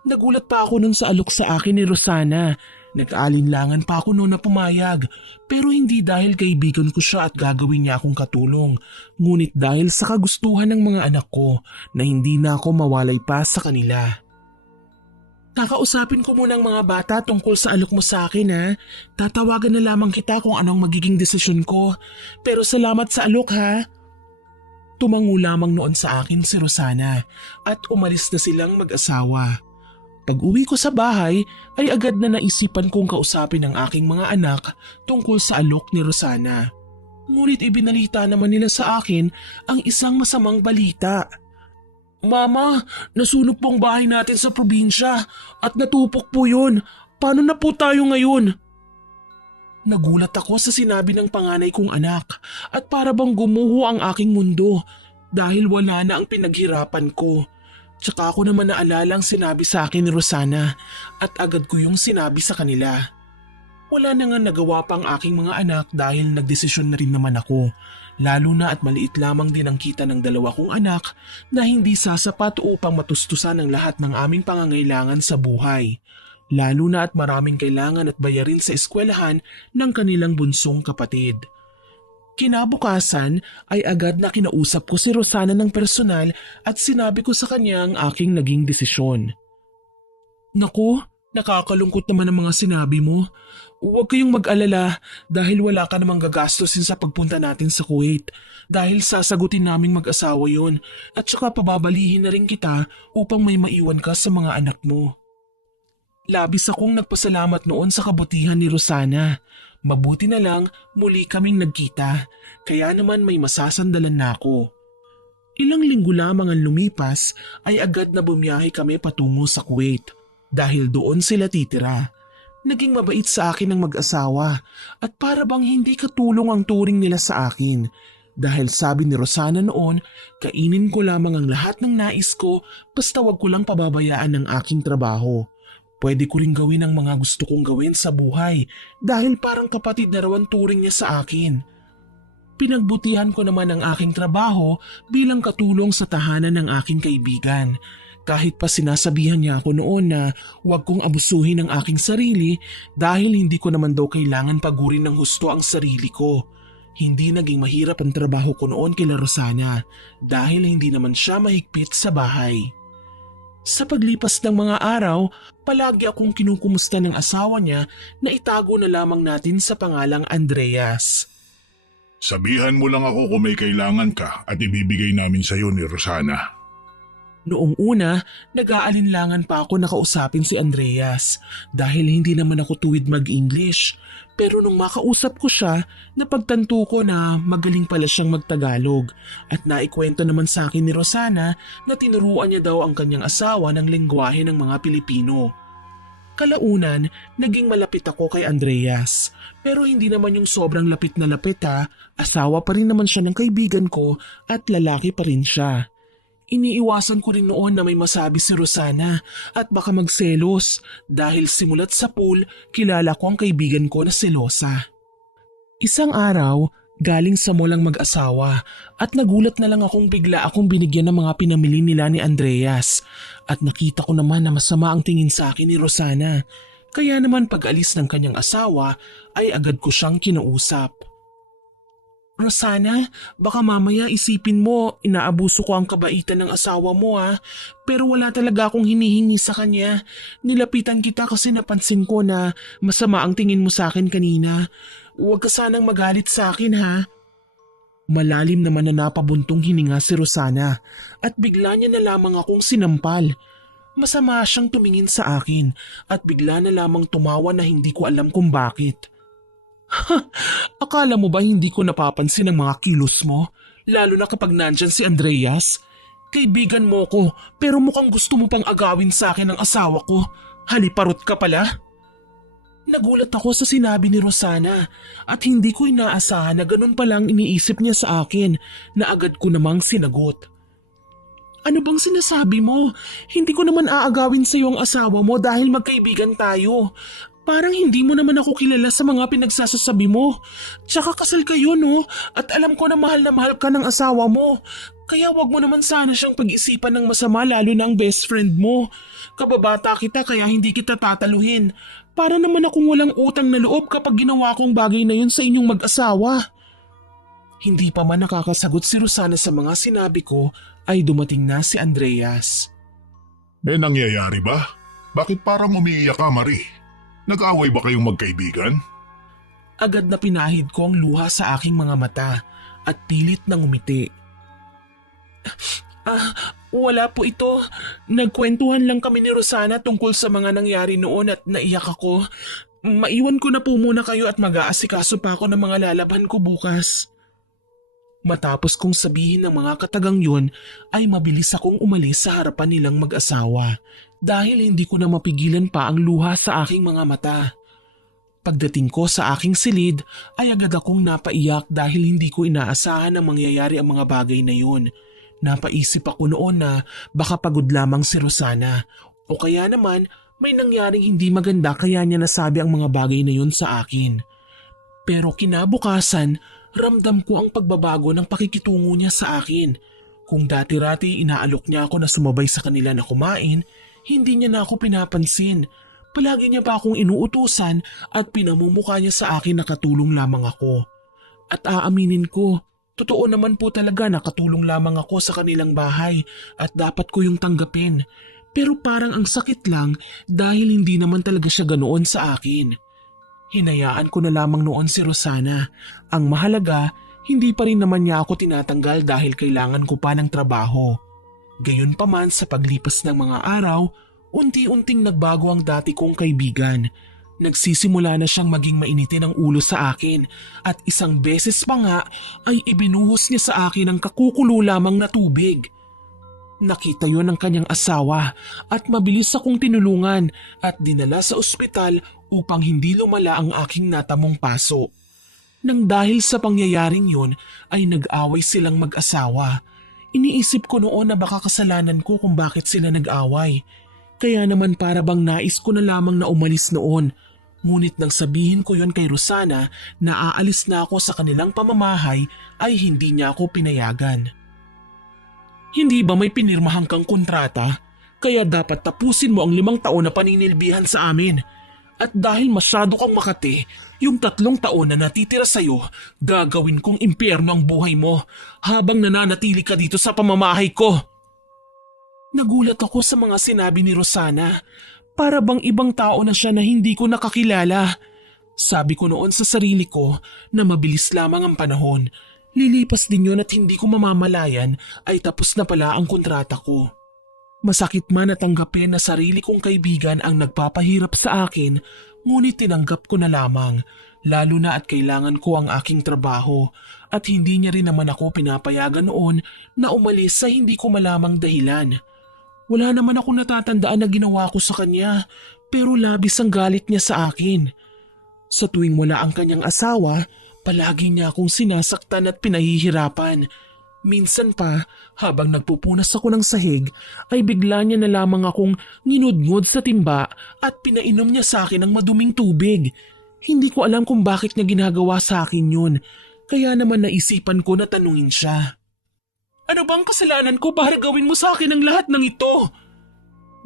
Nagulat pa ako nun sa alok sa akin ni Rosana. Nag-aalinlangan pa ako noon na pumayag. Pero hindi dahil kaibigan ko siya at gagawin niya akong katulong. Ngunit dahil sa kagustuhan ng mga anak ko na hindi na ako mawalay pa sa kanila. Kakausapin ko muna ang mga bata tungkol sa alok mo sa akin. Tatawagan na lamang kita kung anong magiging desisyon ko. Pero salamat sa alok ha. Tumango lamang noon sa akin si Rosana at umalis na silang mag-asawa. Pag-uwi ko sa bahay ay agad na naisipan kong kausapin ang aking mga anak tungkol sa alok ni Rosana. Ngunit ibinalita naman nila sa akin ang isang masamang balita. Mama, nasunog po ang bahay natin sa probinsya at natupok po yun. Paano na po tayo ngayon? Nagulat ako sa sinabi ng panganay kong anak at para bang gumuho ang aking mundo dahil wala na ang pinaghirapan ko. Tsaka ako naman naalala ang sinabi sa akin ni Rosana at agad ko yung sinabi sa kanila. Wala na nga nagawa pa ang aking mga anak dahil nagdesisyon na rin naman ako. Lalo na at maliit lamang din ang kita ng dalawa kong anak na hindi sasapat upang matustusan ang lahat ng aming pangangailangan sa buhay. Lalo na at maraming kailangan at bayarin sa eskwelahan ng kanilang bunsong kapatid. Kinabukasan ay agad na kinausap ko si Rosana ng personal at sinabi ko sa kanya ang aking naging desisyon. Naku, nakakalungkot naman ang mga sinabi mo. Huwag kayong mag-alala dahil wala ka namang gagastusin sa pagpunta natin sa Kuwait dahil sasagutin naming mag-asawa yon at saka pababalihin na rin kita upang may maiwan ka sa mga anak mo. Labis akong nagpasalamat noon sa kabutihan ni Rosana. Mabuti na lang muli kaming nagkita, kaya naman may masasandalan na ako. Ilang linggo lamang ang lumipas ay agad na bumiyahe kami patungo sa Kuwait dahil doon sila titira. Naging mabait sa akin ang mag-asawa at para bang hindi katulong ang turing nila sa akin. Dahil sabi ni Rosana noon, kainin ko lamang ang lahat ng nais ko basta wag ko lang pababayaan ang aking trabaho. Pwede ko rin gawin ang mga gusto kong gawin sa buhay dahil parang kapatid na raw ang turing niya sa akin. Pinagbutihan ko naman ang aking trabaho bilang katulong sa tahanan ng aking kaibigan. Kahit pa sinasabihan niya ako noon na huwag kong abusuhin ang aking sarili dahil hindi ko naman daw kailangan pagurin ng husto ang sarili ko. Hindi naging mahirap ang trabaho ko noon kila Rosana dahil hindi naman siya mahigpit sa bahay. Sa paglipas ng mga araw, palagi akong kinukumusta ng asawa niya na itago na lamang natin sa pangalang Andreas. Sabihan mo lang ako kung may kailangan ka at ibibigay namin sa iyo ni Rosana. Noong una, nag-aalinlangan pa ako na kausapin si Andreas dahil hindi naman ako tuwid mag-English. Pero nung makausap ko siya, napagtanto ko na magaling pala siyang magtagalog at naikwento naman sa akin ni Rosana na tinuruan niya daw ang kanyang asawa ng lengguwahe ng mga Pilipino. Kalaunan, naging malapit ako kay Andreas. Pero hindi naman yung sobrang lapit na lapit asawa pa rin naman siya ng kaibigan ko at lalaki pa rin siya. Iniiwasan ko rin noon na may masabi si Rosana at baka magselos dahil simulat sa pool kilala ko ang kaibigan ko na selosa. Isang araw, galing sa mall ang mag-asawa at nagulat na lang akong bigla akong binigyan ng mga pinamili nila ni Andreas at nakita ko naman na masama ang tingin sa akin ni Rosana. Kaya naman pag-alis ng kanyang asawa ay agad ko siyang kinausap. Rosana, baka mamaya isipin mo inaabuso ko ang kabaitan ng asawa mo ha. Pero wala talaga akong hinihingi sa kanya. Nilapitan kita kasi napansin ko na masama ang tingin mo sa akin kanina. Huwag ka sanang magalit sa akin ha. Malalim naman na napabuntong hininga si Rosana at bigla niya na lamang akong sinampal. Masama siyang tumingin sa akin at bigla na lamang tumawa na hindi ko alam kung bakit. Akala mo ba hindi ko napapansin ang mga kilos mo? Lalo na kapag nandyan si Andreas? Kaibigan mo ko pero mukhang gusto mo pang agawin sa akin ang asawa ko. Haliparot ka pala. Nagulat ako sa sinabi ni Rosana at hindi ko inaasahan na ganun palang iniisip niya sa akin na agad ko namang sinagot. Ano bang sinasabi mo? Hindi ko naman aagawin sa iyo ang asawa mo dahil magkaibigan tayo. Parang hindi mo naman ako kilala sa mga pinagsasasabi mo. Tsaka kasal kayo no? At alam ko na mahal ka ng asawa mo. Kaya wag mo naman sana siyang pag-isipan ng masama lalo na ang best friend mo. Kababata kita kaya hindi kita tataluhin. Para naman akong walang utang na loob kapag ginawa kong bagay na yun sa inyong mag-asawa. Hindi pa man nakakasagot si Rosana sa mga sinabi ko ay dumating na si Andreas. May nangyayari ba? Bakit parang umiiyak ka, Marie? Nag-away ba kayong magkaibigan? Agad na pinahid ko ang luha sa aking mga mata at pilit na ngumiti. Wala po ito. Nagkwentuhan lang kami ni Rosana tungkol sa mga nangyari noon at naiyak ako. Maiwan ko na po muna kayo at mag-aasikaso pa ako ng mga lalaban ko bukas. Matapos kong sabihin ng mga katagang yun ay mabilis akong umalis sa harapan nilang mag-asawa dahil hindi ko na mapigilan pa ang luha sa aking mga mata. Pagdating ko sa aking silid ay agad akong napaiyak dahil hindi ko inaasahan na mangyayari ang mga bagay na yun. Napaisip ako noon na baka pagod lamang si Rosana o kaya naman may nangyaring hindi maganda kaya niya nasabi ang mga bagay na yun sa akin. Pero kinabukasan, ramdam ko ang pagbabago ng pakikitungo niya sa akin. Kung dati-rati inaalok niya ako na sumabay sa kanila na kumain, hindi niya na ako pinapansin. Palagi niya pa akong inuutusan at pinamumukha niya sa akin na katulong lamang ako. At aaminin ko, totoo naman po talaga na katulong lamang ako sa kanilang bahay at dapat ko yung tanggapin. Pero parang ang sakit lang dahil hindi naman talaga siya ganoon sa akin. Hinayaan ko na lamang noon si Rosana. Ang mahalaga, hindi pa rin naman niya ako tinatanggal dahil kailangan ko pa ng trabaho. Gayunpaman sa paglipas ng mga araw, unti-unting nagbago ang dati kong kaibigan. Nagsisimula na siyang maging mainitin ang ulo sa akin at isang beses pa nga ay ibinuhos niya sa akin ang kakukulo lamang na tubig. Nakita yon ng kanyang asawa at mabilis akong tinulungan at dinala sa ospital upang hindi lumala ang aking natamong paso. Nang dahil sa pangyayaring yun ay nag-away silang mag-asawa. Iniisip ko noon na baka kasalanan ko kung bakit sila nag-away. Kaya naman para bang nais ko na lamang na umalis noon. Ngunit nang sabihin ko yon kay Rosana na aalis na ako sa kanilang pamamahay ay hindi niya ako pinayagan. Hindi ba may pinirmahan kang kontrata? Kaya dapat tapusin mo ang 5 taon na paninilbihan sa amin. At dahil masyado kang makati, yung 3 taon na natitira sa'yo, gagawin kong impyerno ang buhay mo habang nananatili ka dito sa pamamahay ko. Nagulat ako sa mga sinabi ni Rosana. Para bang ibang tao na siya na hindi ko nakakilala. Sabi ko noon sa sarili ko na mabilis lamang ang panahon. Lilipas din yun at hindi ko mamamalayan ay tapos na pala ang kontrata ko. Masakit man na tanggapin na sarili kong kaibigan ang nagpapahirap sa akin, ngunit tinanggap ko na lamang, lalo na at kailangan ko ang aking trabaho at hindi niya rin naman ako pinapayagan noon na umalis sa hindi ko malamang dahilan. Wala naman ako natatandaan na ginawa ko sa kanya pero labis ang galit niya sa akin. Sa tuwing wala ang kanyang asawa, palagi niya akong sinasaktan at pinahihirapan. Minsan pa, habang nagpupunas ako ng sahig, ay bigla niya na lamang akong nginudngod sa timba at pinainom niya sa akin ng maduming tubig. Hindi ko alam kung bakit niya ginagawa sa akin yun, kaya naman naisipan ko na tanungin siya. Ano bang kasalanan ko para gawin mo sa akin ang lahat ng ito?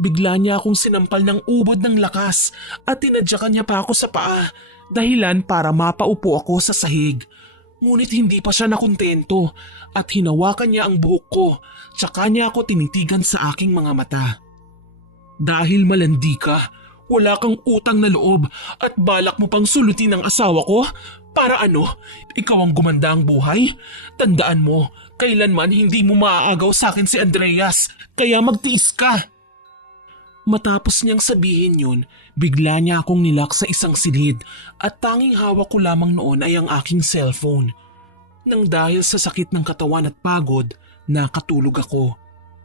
Bigla niya akong sinampal ng ubod ng lakas at tinadyakan niya pa ako sa paa, dahilan para mapaupo ako sa sahig. Ngunit hindi pa siya nakontento at hinawakan niya ang buhok ko tsaka niya ako tinitigan sa aking mga mata. Dahil malandi ka, wala kang utang na loob at balak mo pang sulutin ang asawa ko? Para ano? Ikaw ang gumanda ang buhay? Tandaan mo, kailanman hindi mo maaagaw sa akin si Andreas, kaya magtiis ka. Matapos niyang sabihin yun, bigla niya akong nilak sa isang silid at tanging hawak ko lamang noon ay ang aking cellphone. Nang dahil sa sakit ng katawan at pagod, nakatulog ako.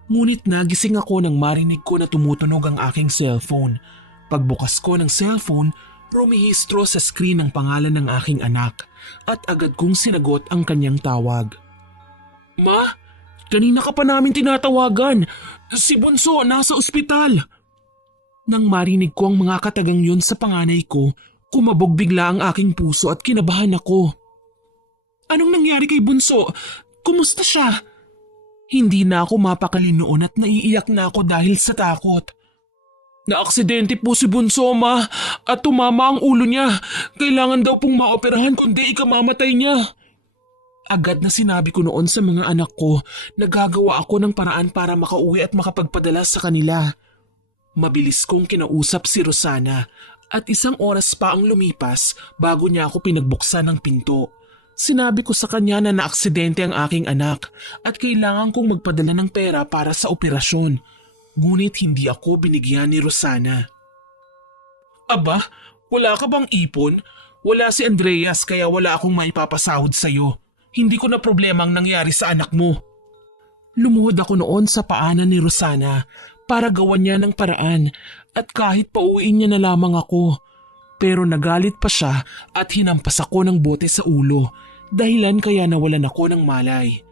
Ngunit nagising ako nang marinig ko na tumutunog ang aking cellphone. Pagbukas ko ng cellphone, rumihistro sa screen ang pangalan ng aking anak at agad kong sinagot ang kanyang tawag. Ma, kanina ka pa namin tinatawagan. Si Bunso nasa ospital. Nang marinig ko ang mga katagang yun sa panganay ko, kumabog bigla ang aking puso at kinabahan ako. Anong nangyari kay Bunso? Kumusta siya? Hindi na ako mapakali noon at naiiyak na ako dahil sa takot. Naaksidente po si Bunso, ma, at tumama ang ulo niya. Kailangan daw pong maoperahan kundi ikamamatay niya. Agad na sinabi ko noon sa mga anak ko na gagawa ako ng paraan para makauwi at makapagpadala sa kanila. Mabilis kong kinausap si Rosana at 1 oras pa ang lumipas bago niya ako pinagbuksan ng pinto. Sinabi ko sa kanya na naaksidente ang aking anak at kailangan kong magpadala ng pera para sa operasyon. Ngunit hindi ako binigyan ni Rosana. Aba, wala ka bang ipon? Wala si Andreas kaya wala akong maipapasahod sa'yo. Hindi ko na problema ang nangyari sa anak mo. Lumuhod ako noon sa paanan ni Rosana para gawan niya ng paraan at kahit pauwiin niya na lamang ako. Pero nagalit pa siya at hinampas ako ng bote sa ulo, dahilan kaya nawalan ako ng malay.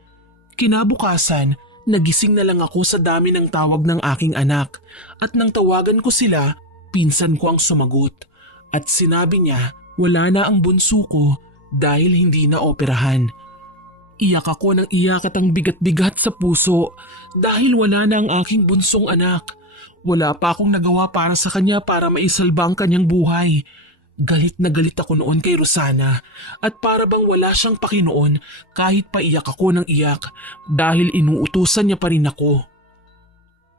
Kinabukasan, nagising na lang ako sa dami ng tawag ng aking anak at nang tawagan ko sila, pinsan ko ang sumagot at sinabi niya wala na ang bunso ko dahil hindi na operahan. Iyak ako ng iyak at ang bigat-bigat sa puso dahil wala na ang aking bunsong anak. Wala pa akong nagawa para sa kanya para maisalba ang kanyang buhay. Galit na galit ako noon kay Rosana at para bang wala siyang pakinoon kahit paiyak ako ng iyak dahil inuutusan niya pa rin ako.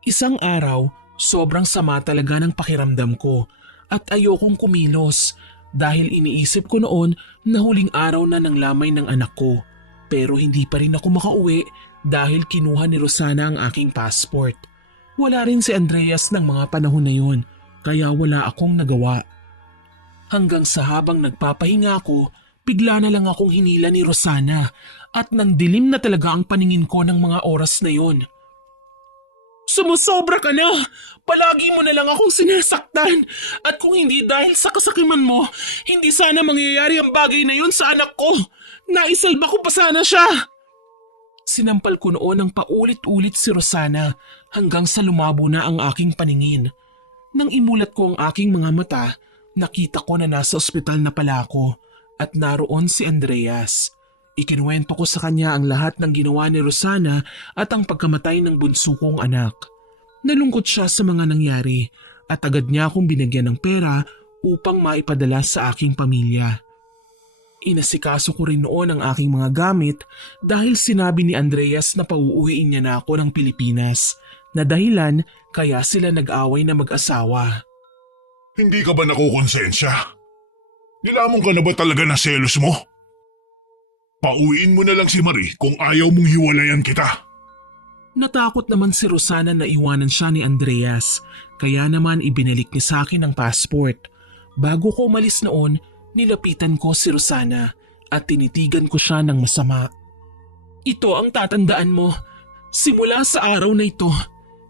Isang araw, sobrang sama talaga ng pakiramdam ko at ayokong kumilos dahil iniisip ko noon na huling araw na ng lamay ng anak ko. Pero hindi pa rin ako makauwi dahil kinuha ni Rosana ang aking passport. Wala rin si Andreas ng mga panahon na yun, kaya wala akong nagawa. Hanggang sa habang nagpapahinga ako, bigla na lang akong hinila ni Rosana at nang dilim na talaga ang paningin ko ng mga oras na yun. Sumusobra ka na! Palagi mo na lang akong sinasaktan at kung hindi dahil sa kasakiman mo, hindi sana mangyayari ang bagay na yun sa anak ko. Naisalba ko pa sana siya! Sinampal ko noon ng paulit-ulit si Rosana hanggang sa lumabo na ang aking paningin. Nang imulat ko ang aking mga mata, nakita ko na nasa ospital na pala ako at naroon si Andreas. Ikinuwento ko sa kanya ang lahat ng ginawa ni Rosana at ang pagkamatay ng bunso kong anak. Nalungkot siya sa mga nangyari at agad niya akong binigyan ng pera upang maipadala sa aking pamilya. Inasikaso ko rin noon ang aking mga gamit dahil sinabi ni Andreas na pauuwiin niya na ako ng Pilipinas na dahilan kaya sila nag-away na mag-asawa. Hindi ka ba nakukonsensya? Nilamon ka na ba talaga ng selos mo? Pauwiin mo na lang si Marie kung ayaw mong hiwalayan kita. Natakot naman si Rosana na iwanan siya ni Andreas kaya naman ibinalik niya sa akin ang passport. Bago ko umalis noon, nilapitan ko si Rosana at tinitigan ko siya ng masama. Ito ang tatandaan mo. Simula sa araw na ito,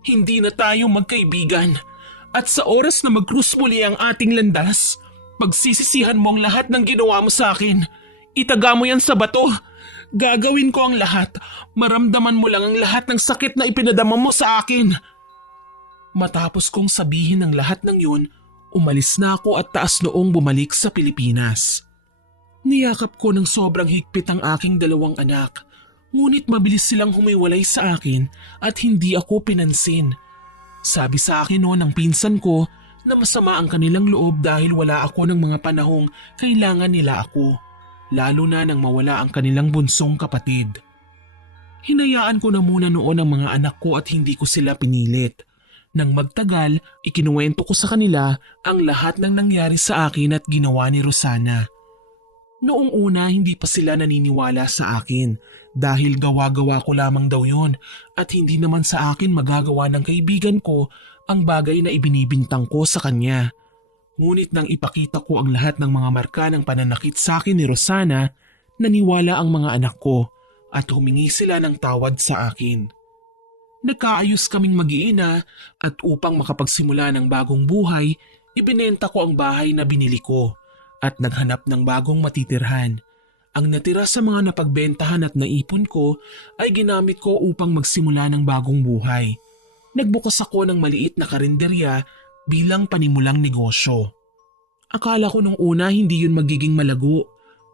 hindi na tayo magkaibigan. At sa oras na mag-cruise muli ang ating landas, pagsisisihan mo ang lahat ng ginawa mo sa akin. Itaga mo yan sa bato. Gagawin ko ang lahat. Maramdaman mo lang ang lahat ng sakit na ipinadama mo sa akin. Matapos kong sabihin ang lahat ng yun, umalis na ako at taas noong bumalik sa Pilipinas. Niyakap ko ng sobrang higpit ang aking 2 anak, ngunit mabilis silang humiwalay sa akin at hindi ako pinansin. Sabi sa akin noon ng pinsan ko na masama ang kanilang loob dahil wala ako ng mga panahong kailangan nila ako. lalo na nang mawala ang kanilang bunsong kapatid. Hinayaan ko na muna noon ang mga anak ko at hindi ko sila pinilit. Nang magtagal, ikinuwento ko sa kanila ang lahat ng nangyari sa akin at ginawa ni Rosana. Noong una hindi pa sila naniniwala sa akin dahil gawa-gawa ko lamang daw yon at hindi naman sa akin magagawa ng kaibigan ko ang bagay na ibinibintang ko sa kanya. Ngunit nang ipakita ko ang lahat ng mga marka ng pananakit sa akin ni Rosana, naniwala ang mga anak ko at humingi sila ng tawad sa akin. Nagkaayos kaming mag-iina at upang makapagsimula ng bagong buhay, ibinenta ko ang bahay na binili ko at naghanap ng bagong matitirhan. Ang natira sa mga napagbentahan at naipon ko ay ginamit ko upang magsimula ng bagong buhay. Nagbukas ako ng maliit na karinderya bilang panimulang negosyo. Akala ko nung una hindi yun magiging malago,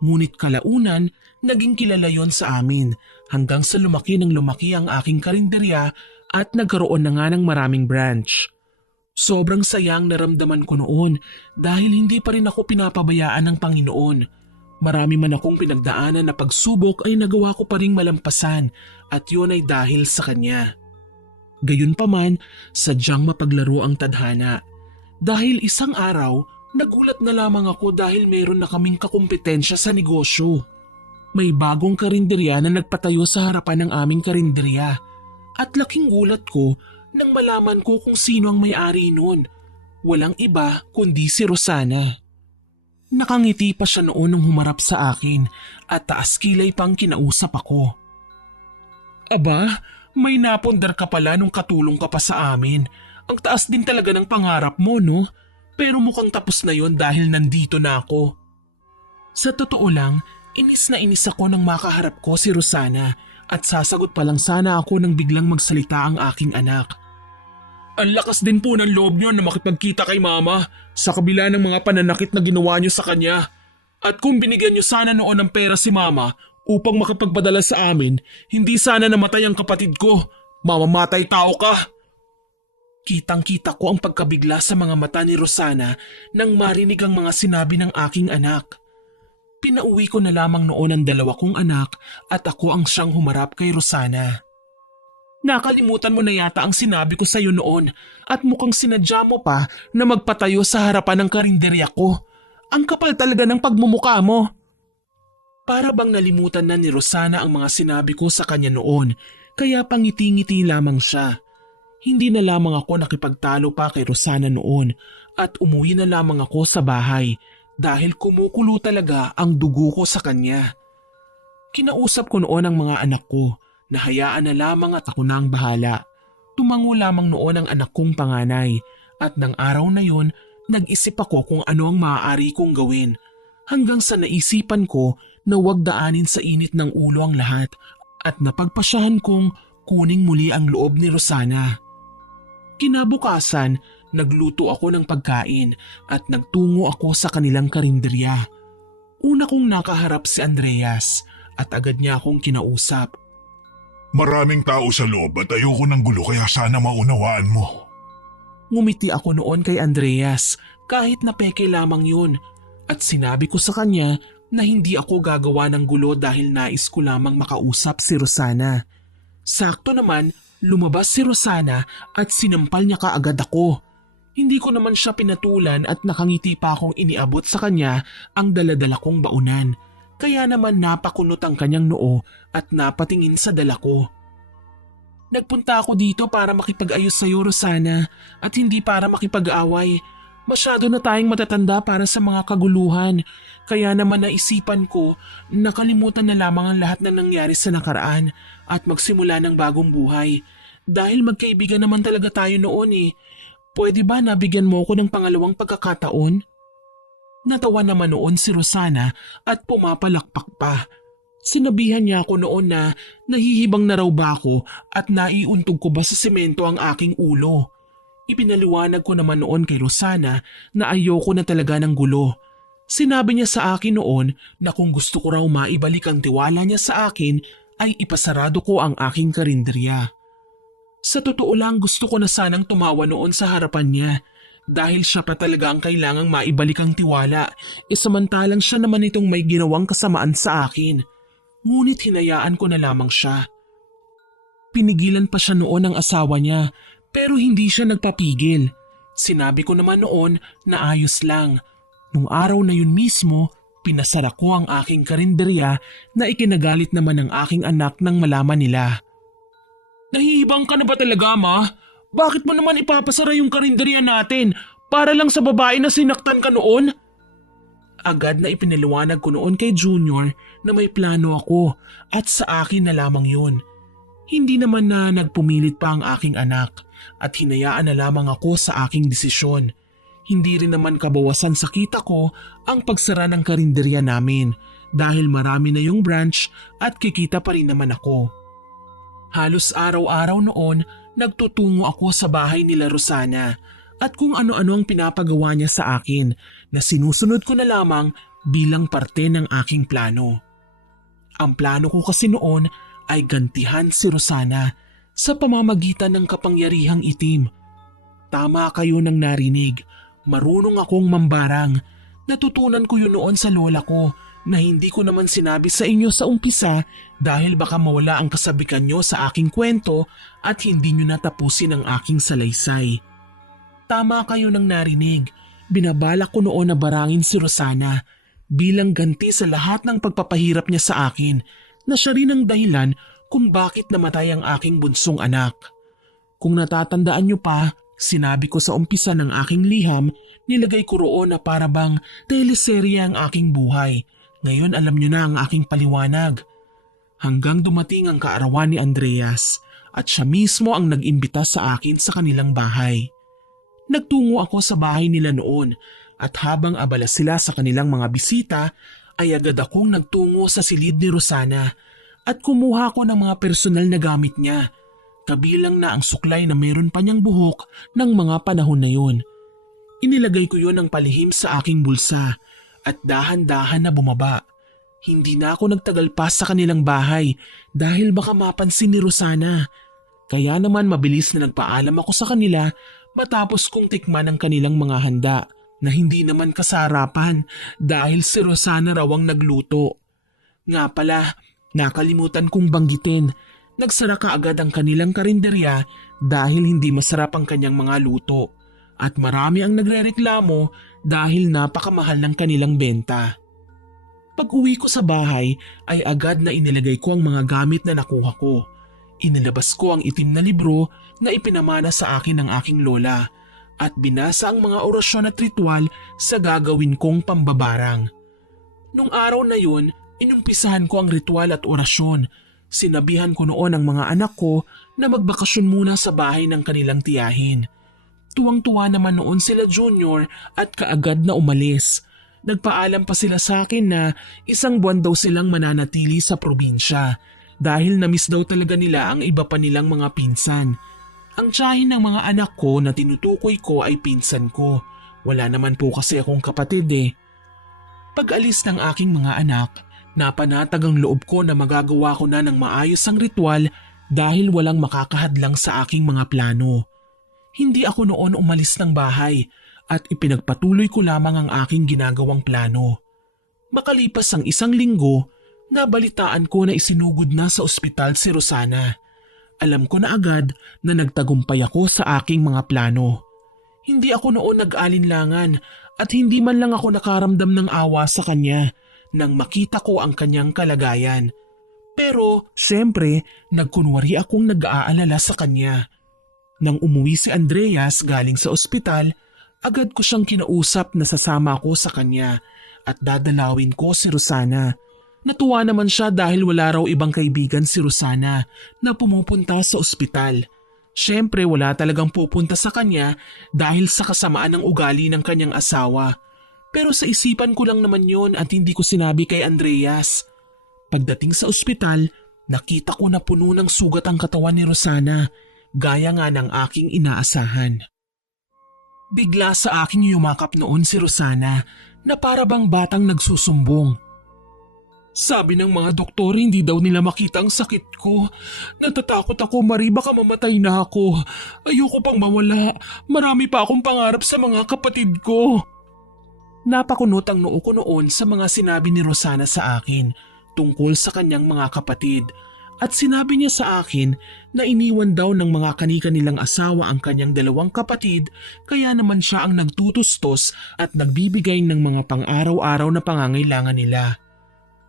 ngunit kalaunan naging kilala yon sa amin hanggang sa lumaki ng lumaki ang aking karinderya at nagkaroon na nga ng maraming branch. Sobrang sayang naramdaman ko noon dahil hindi pa rin ako pinapabayaan ng Panginoon. Marami man akong pinagdaanan na pagsubok ay nagawa ko pa ring malampasan at yun ay dahil sa Kanya. Gayunpaman, sadyang mapaglaro ang tadhana. Dahil isang araw, nagulat na lamang ako dahil meron na kaming kakumpetensya sa negosyo. May bagong karinderya na nagpatayo sa harapan ng aming karinderya at laking gulat ko nang malaman ko kung sino ang may-ari nun. Walang iba kundi si Rosana. Nakangiti pa siya noon nung humarap sa akin at taas kilay pang kinausap ako. Aba, may napundar ka pala nung katulong ka pa sa amin. Ang taas din talaga ng pangarap mo, no? Pero mukhang tapos na yon dahil nandito na ako. Sa totoo lang, inis na inis ako nang makaharap ko si Rosana at sasagot pa lang sana ako nang biglang magsalita ang aking anak. Ang lakas din po ng loob niyo na makipagkita kay mama sa kabila ng mga pananakit na ginawa niyo sa kanya. At kung binigyan niyo sana noon ng pera si mama upang makapagpadala sa amin, hindi sana namatay ang kapatid ko. Mamamatay tao ka. Kitang-kita ko ang pagkabigla sa mga mata ni Rosana nang marinig ang mga sinabi ng aking anak. Pinauwi ko na lamang noon ang dalawa kong anak at ako ang siyang humarap kay Rosana. Nakalimutan mo na yata ang sinabi ko sa iyo noon at mukhang sinadya mo pa na magpatayo sa harapan ng karinderya ko. Ang kapal talaga ng pagmumukha mo. Para bang nalimutan na ni Rosana ang mga sinabi ko sa kanya noon kaya pangiti-ngiti lamang siya. Hindi na lamang ako nakipagtalo pa kay Rosana noon at umuwi na lamang ako sa bahay dahil kumukulo talaga ang dugo ko sa kanya. Kinausap ko noon ang mga anak ko. Nahayaan na lamang at ako na ang bahala. Tumango lamang noon ang anak kong panganay at ng araw na yon nag-isip ako kung ano ang maaari kong gawin hanggang sa naisipan ko na huwag daanin sa init ng ulo ang lahat at napagpasyahan kong kuning muli ang loob ni Rosana. Kinabukasan, nagluto ako ng pagkain at nagtungo ako sa kanilang karinderya. Una kong nakaharap si Andreas at agad niya akong kinausap. Maraming tao sa loob at ayoko ng gulo kaya sana maunawaan mo. Ngumiti ako noon kay Andreas kahit na peke lamang yun at sinabi ko sa kanya na hindi ako gagawa ng gulo dahil nais ko lamang makausap si Rosana. Sakto naman, lumabas si Rosana at sinampal niya kaagad ako. Hindi ko naman siya pinatulan at nakangiti pa akong iniabot sa kanya ang daladala kong baunan. Kaya naman napakunot ang kanyang noo at napatingin sa dala ko. Nagpunta ako dito para makipag-ayos sa iyo, Rosana, at hindi para makipag-away. Masyado na tayong matatanda para sa mga kaguluhan. Kaya naman naisipan ko, nakalimutan na lamang ang lahat na nangyari sa nakaraan at magsimula ng bagong buhay. Dahil magkaibigan naman talaga tayo noon eh. Pwede ba nabigyan mo ko ng pangalawang pagkakataon? Natawa naman noon si Rosana at pumapalakpak pa. Sinabihan niya ako noon na nahihibang na raw ba ako at naiuntog ko ba sa semento ang aking ulo. Ipinaliwanag ko naman noon kay Rosana na ayoko na talaga ng gulo. Sinabi niya sa akin noon na kung gusto ko raw maibalik ang tiwala niya sa akin ay ipasarado ko ang aking karinderya. Sa totoo lang gusto ko na sanang tumawa noon sa harapan niya dahil siya pa talaga ang kailangang maibalik ang tiwala, samantalang siya naman itong may ginawang kasamaan sa akin. Ngunit hinayaan ko na lamang siya. Pinigilan pa siya noon ng asawa niya pero hindi siya nagpapigil. Sinabi ko naman noon na ayos lang. Nung araw na yun mismo, pinasara ko ang aking karinderya na ikinagalit naman ng aking anak nang malaman nila. Nahihibang ka na ba talaga, ma? Bakit mo naman ipapasara yung karinderya natin para lang sa babae na sinaktan ka noon? Agad na ipinaliwanag ko noon kay Junior na may plano ako at sa akin na lamang yun. Hindi naman na nagpumilit pa ang aking anak at hinayaan na lamang ako sa aking desisyon. Hindi rin naman kabawasan sa kita ko ang pagsara ng karinderya namin dahil marami na yung branch at kikita pa rin naman ako. Halos araw-araw noon nagtutungo ako sa bahay nila Rosana at kung ano-ano ang pinapagawa niya sa akin na sinusunod ko na lamang bilang parte ng aking plano. Ang plano ko kasi noon ay gantihan si Rosana sa pamamagitan ng kapangyarihang itim. Tama kayo nang narinig, marunong akong mambarang. Natutunan ko yun noon sa lola ko na hindi ko naman sinabi sa inyo sa umpisa dahil baka mawala ang kasabikan nyo sa aking kwento at hindi nyo natapusin ang aking salaysay. Tama kayo nang narinig, binabalak ko noon na barangin si Rosana bilang ganti sa lahat ng pagpapahirap niya sa akin na siya rin ang dahilan kung bakit namatay ang aking bunsong anak. Kung natatandaan nyo pa, sinabi ko sa umpisa ng aking liham, nilagay ko roon na parabang teleserye ang aking buhay. Ngayon alam nyo na ang aking paliwanag. Hanggang dumating ang kaarawan ni Andreas at siya mismo ang nag-imbita sa akin sa kanilang bahay. Nagtungo ako sa bahay nila noon at habang abala sila sa kanilang mga bisita ay agad akong nagtungo sa silid ni Rosana at kumuha ko ng mga personal na gamit niya. Kabilang na ang suklay na meron pa niyang buhok ng mga panahon na yun. Inilagay ko yon ng palihim sa aking bulsa at dahan-dahan na bumaba. Hindi na ako nagtagal pa sa kanilang bahay dahil baka mapansin ni Rosana. Kaya naman mabilis na nagpaalam ako sa kanila matapos kong tikman ang kanilang mga handa na hindi naman kasarapan dahil si Rosana raw ang nagluto. Nga pala, nakalimutan kong banggitin. Nagsara kaagad ang kanilang karinderya dahil hindi masarap ang kanyang mga luto at marami ang nagrereklamo dahil napakamahal ng kanilang benta. Pag-uwi ko sa bahay ay agad na inilagay ko ang mga gamit na nakuha ko. Inilabas ko ang itim na libro na ipinamana sa akin ng aking lola at binasa ang mga orasyon at ritual sa gagawin kong pambabarang. Nung araw na yun, inumpisahan ko ang ritual at orasyon. Sinabihan ko noon ang mga anak ko na magbakasyon muna sa bahay ng kanilang tiyahin. Tuwang-tuwa naman noon sila Junior at kaagad na umalis. Nagpaalam pa sila sa akin na 1 buwan daw silang mananatili sa probinsya dahil namiss daw talaga nila ang iba pa nilang mga pinsan. Ang tiyahin ng mga anak ko na tinutukoy ko ay pinsan ko. Wala naman po kasi akong kapatid eh. Pag-alis ng aking mga anak, napanatag ang loob ko na magagawa ko na ng maayos ang ritual dahil walang makakahadlang sa aking mga plano. Hindi ako noon umalis ng bahay at ipinagpatuloy ko lamang ang aking ginagawang plano. Makalipas ang 1 linggo, nabalitaan ko na isinugod na sa ospital si Rosana. Alam ko na agad na nagtagumpay ako sa aking mga plano. Hindi ako noon nag-alinlangan at hindi man lang ako nakaramdam ng awa sa kanya nang makita ko ang kanyang kalagayan. Pero syempre, nagkunwari akong nag-aalala sa kanya. Nang umuwi si Andreas galing sa ospital, agad ko siyang kinausap na sasama ako sa kanya at dadalawin ko si Rosana. Natuwa naman siya dahil wala raw ibang kaibigan si Rosana na pumupunta sa ospital. Syempre wala talagang pupunta sa kanya dahil sa kasamaan ng ugali ng kanyang asawa. Pero sa isipan ko lang naman yon at hindi ko sinabi kay Andreas. Pagdating sa ospital, nakita ko na puno ng sugat ang katawan ni Rosana, gaya nga ng aking inaasahan. Bigla sa aking yumakap noon si Rosana na para bang batang nagsusumbong. Sabi ng mga doktor hindi daw nila makita ang sakit ko. Natatakot ako, Marie, baka mamatay na ako. Ayoko pang mawala. Marami pa akong pangarap sa mga kapatid ko. Napakunot ang noo ko noon sa mga sinabi ni Rosana sa akin tungkol sa kanyang mga kapatid. At sinabi niya sa akin na iniwan daw ng mga kani-kanilang asawa ang kanyang 2 kapatid, kaya naman siya ang nagtutustos at nagbibigay ng mga pang-araw-araw na pangangailangan nila.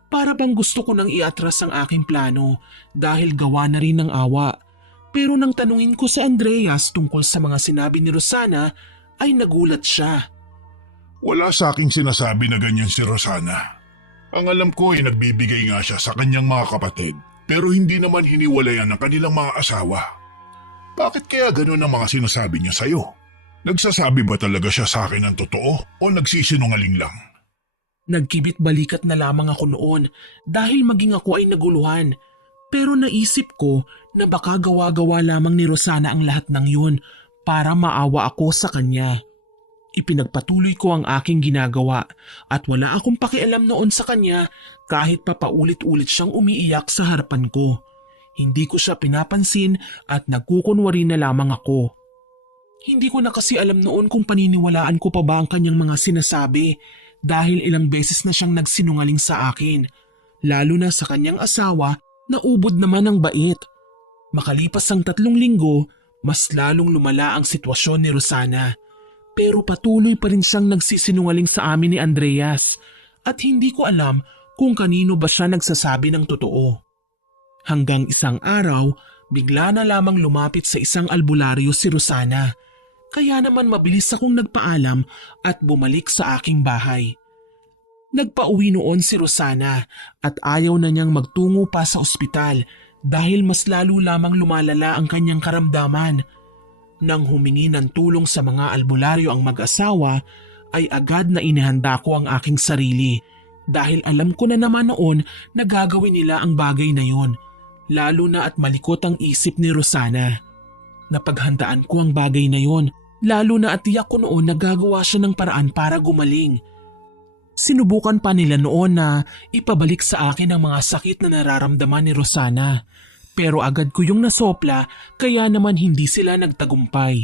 Para bang gusto ko nang iatras ang aking plano dahil gawa na rin ng awa. Pero nang tanungin ko si Andreas tungkol sa mga sinabi ni Rosana ay nagulat siya. Wala sa aking sinasabi na ganyan si Rosana. Ang alam ko ay nagbibigay nga siya sa kanyang mga kapatid. Pero hindi naman hiniwalayan ng kanilang mga asawa. Bakit kaya gano'n ang mga sinasabi niya sa'yo? Nagsasabi ba talaga siya sa akin ng totoo o nagsisinungaling lang? Nagkibit balikat na lamang ako noon dahil maging ako ay naguluhan. Pero naisip ko na baka gawa-gawa lamang ni Rosana ang lahat ng yun para maawa ako sa kanya. Ipinagpatuloy ko ang aking ginagawa at wala akong pakialam noon sa kanya kahit pa paulit-ulit siyang umiiyak sa harapan ko. Hindi ko siya pinapansin at nagkukunwari na lamang ako. Hindi ko na kasi alam noon kung paniniwalaan ko pa ba ang kanyang mga sinasabi dahil ilang beses na siyang nagsinungaling sa akin, lalo na sa kanyang asawa na ubod naman ang bait. Makalipas ang 3 linggo, mas lalong lumala ang sitwasyon ni Rosana. Pero patuloy pa rin siyang nagsisinungaling sa amin ni Andreas at hindi ko alam kung kanino ba siya nagsasabi ng totoo. Hanggang isang araw, bigla na lamang lumapit sa isang albularyo si Rosana. Kaya naman mabilis akong nagpaalam at bumalik sa aking bahay. Nagpauwi noon si Rosana at ayaw na niyang magtungo pa sa ospital dahil mas lalo lamang lumalala ang kanyang karamdaman. Nang humingi ng tulong sa mga albularyo ang mag-asawa, ay agad na inihanda ko ang aking sarili dahil alam ko na naman noon na gagawin nila ang bagay na yon, lalo na at malikot ang isip ni Rosana. Napaghandaan ko ang bagay na yon, lalo na at tiyak ko noon na gagawa siya ng paraan para gumaling. Sinubukan pa nila noon na ipabalik sa akin ang mga sakit na nararamdaman ni Rosana. Pero agad ko yung nasopla kaya naman hindi sila nagtagumpay.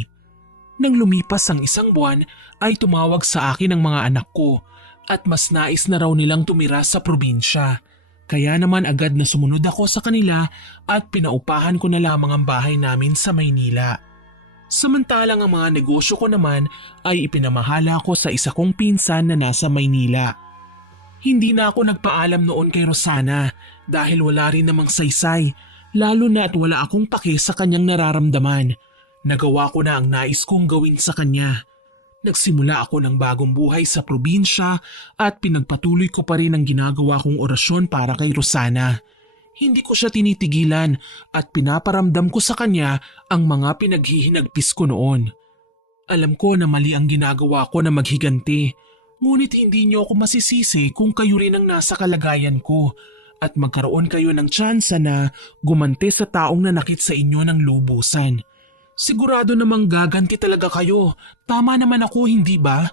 Nang lumipas ang 1 buwan ay tumawag sa akin ang mga anak ko at mas nais na raw nilang tumira sa probinsya. Kaya naman agad na sumunod ako sa kanila at pinaupahan ko na lamang ang bahay namin sa Maynila. Samantalang ang mga negosyo ko naman ay ipinamahala ko sa isa kong pinsan na nasa Maynila. Hindi na ako nagpaalam noon kay Rosana dahil wala rin namang saysay. Lalo na at wala akong pake sa kanyang nararamdaman. Nagawa ko na ang nais kong gawin sa kanya. Nagsimula ako ng bagong buhay sa probinsya at pinagpatuloy ko pa rin ang ginagawa kong orasyon para kay Rosana. Hindi ko siya tinitigilan at pinaparamdam ko sa kanya ang mga pinaghihinagpis ko noon. Alam ko na mali ang ginagawa ko na maghiganti, ngunit hindi niyo ako masisisi kung kayo rin ang nasa kalagayan ko at magkaroon kayo ng tsansa na gumante sa taong nanakit sa inyo ng lubusan. Sigurado namang gaganti talaga kayo. Tama naman ako, hindi ba?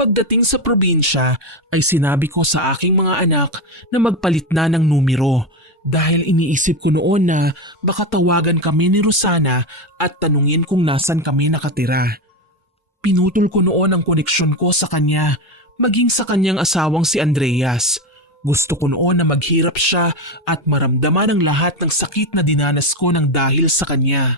Pagdating sa probinsya ay sinabi ko sa aking mga anak na magpalit na ng numero dahil iniisip ko noon na baka tawagan kami ni Rosana at tanungin kung nasan kami nakatira. Pinutol ko noon ang koneksyon ko sa kanya, maging sa kanyang asawang si Andreas. Gusto ko noon na maghirap siya at maramdaman ang lahat ng sakit na dinanas ko ng dahil sa kanya.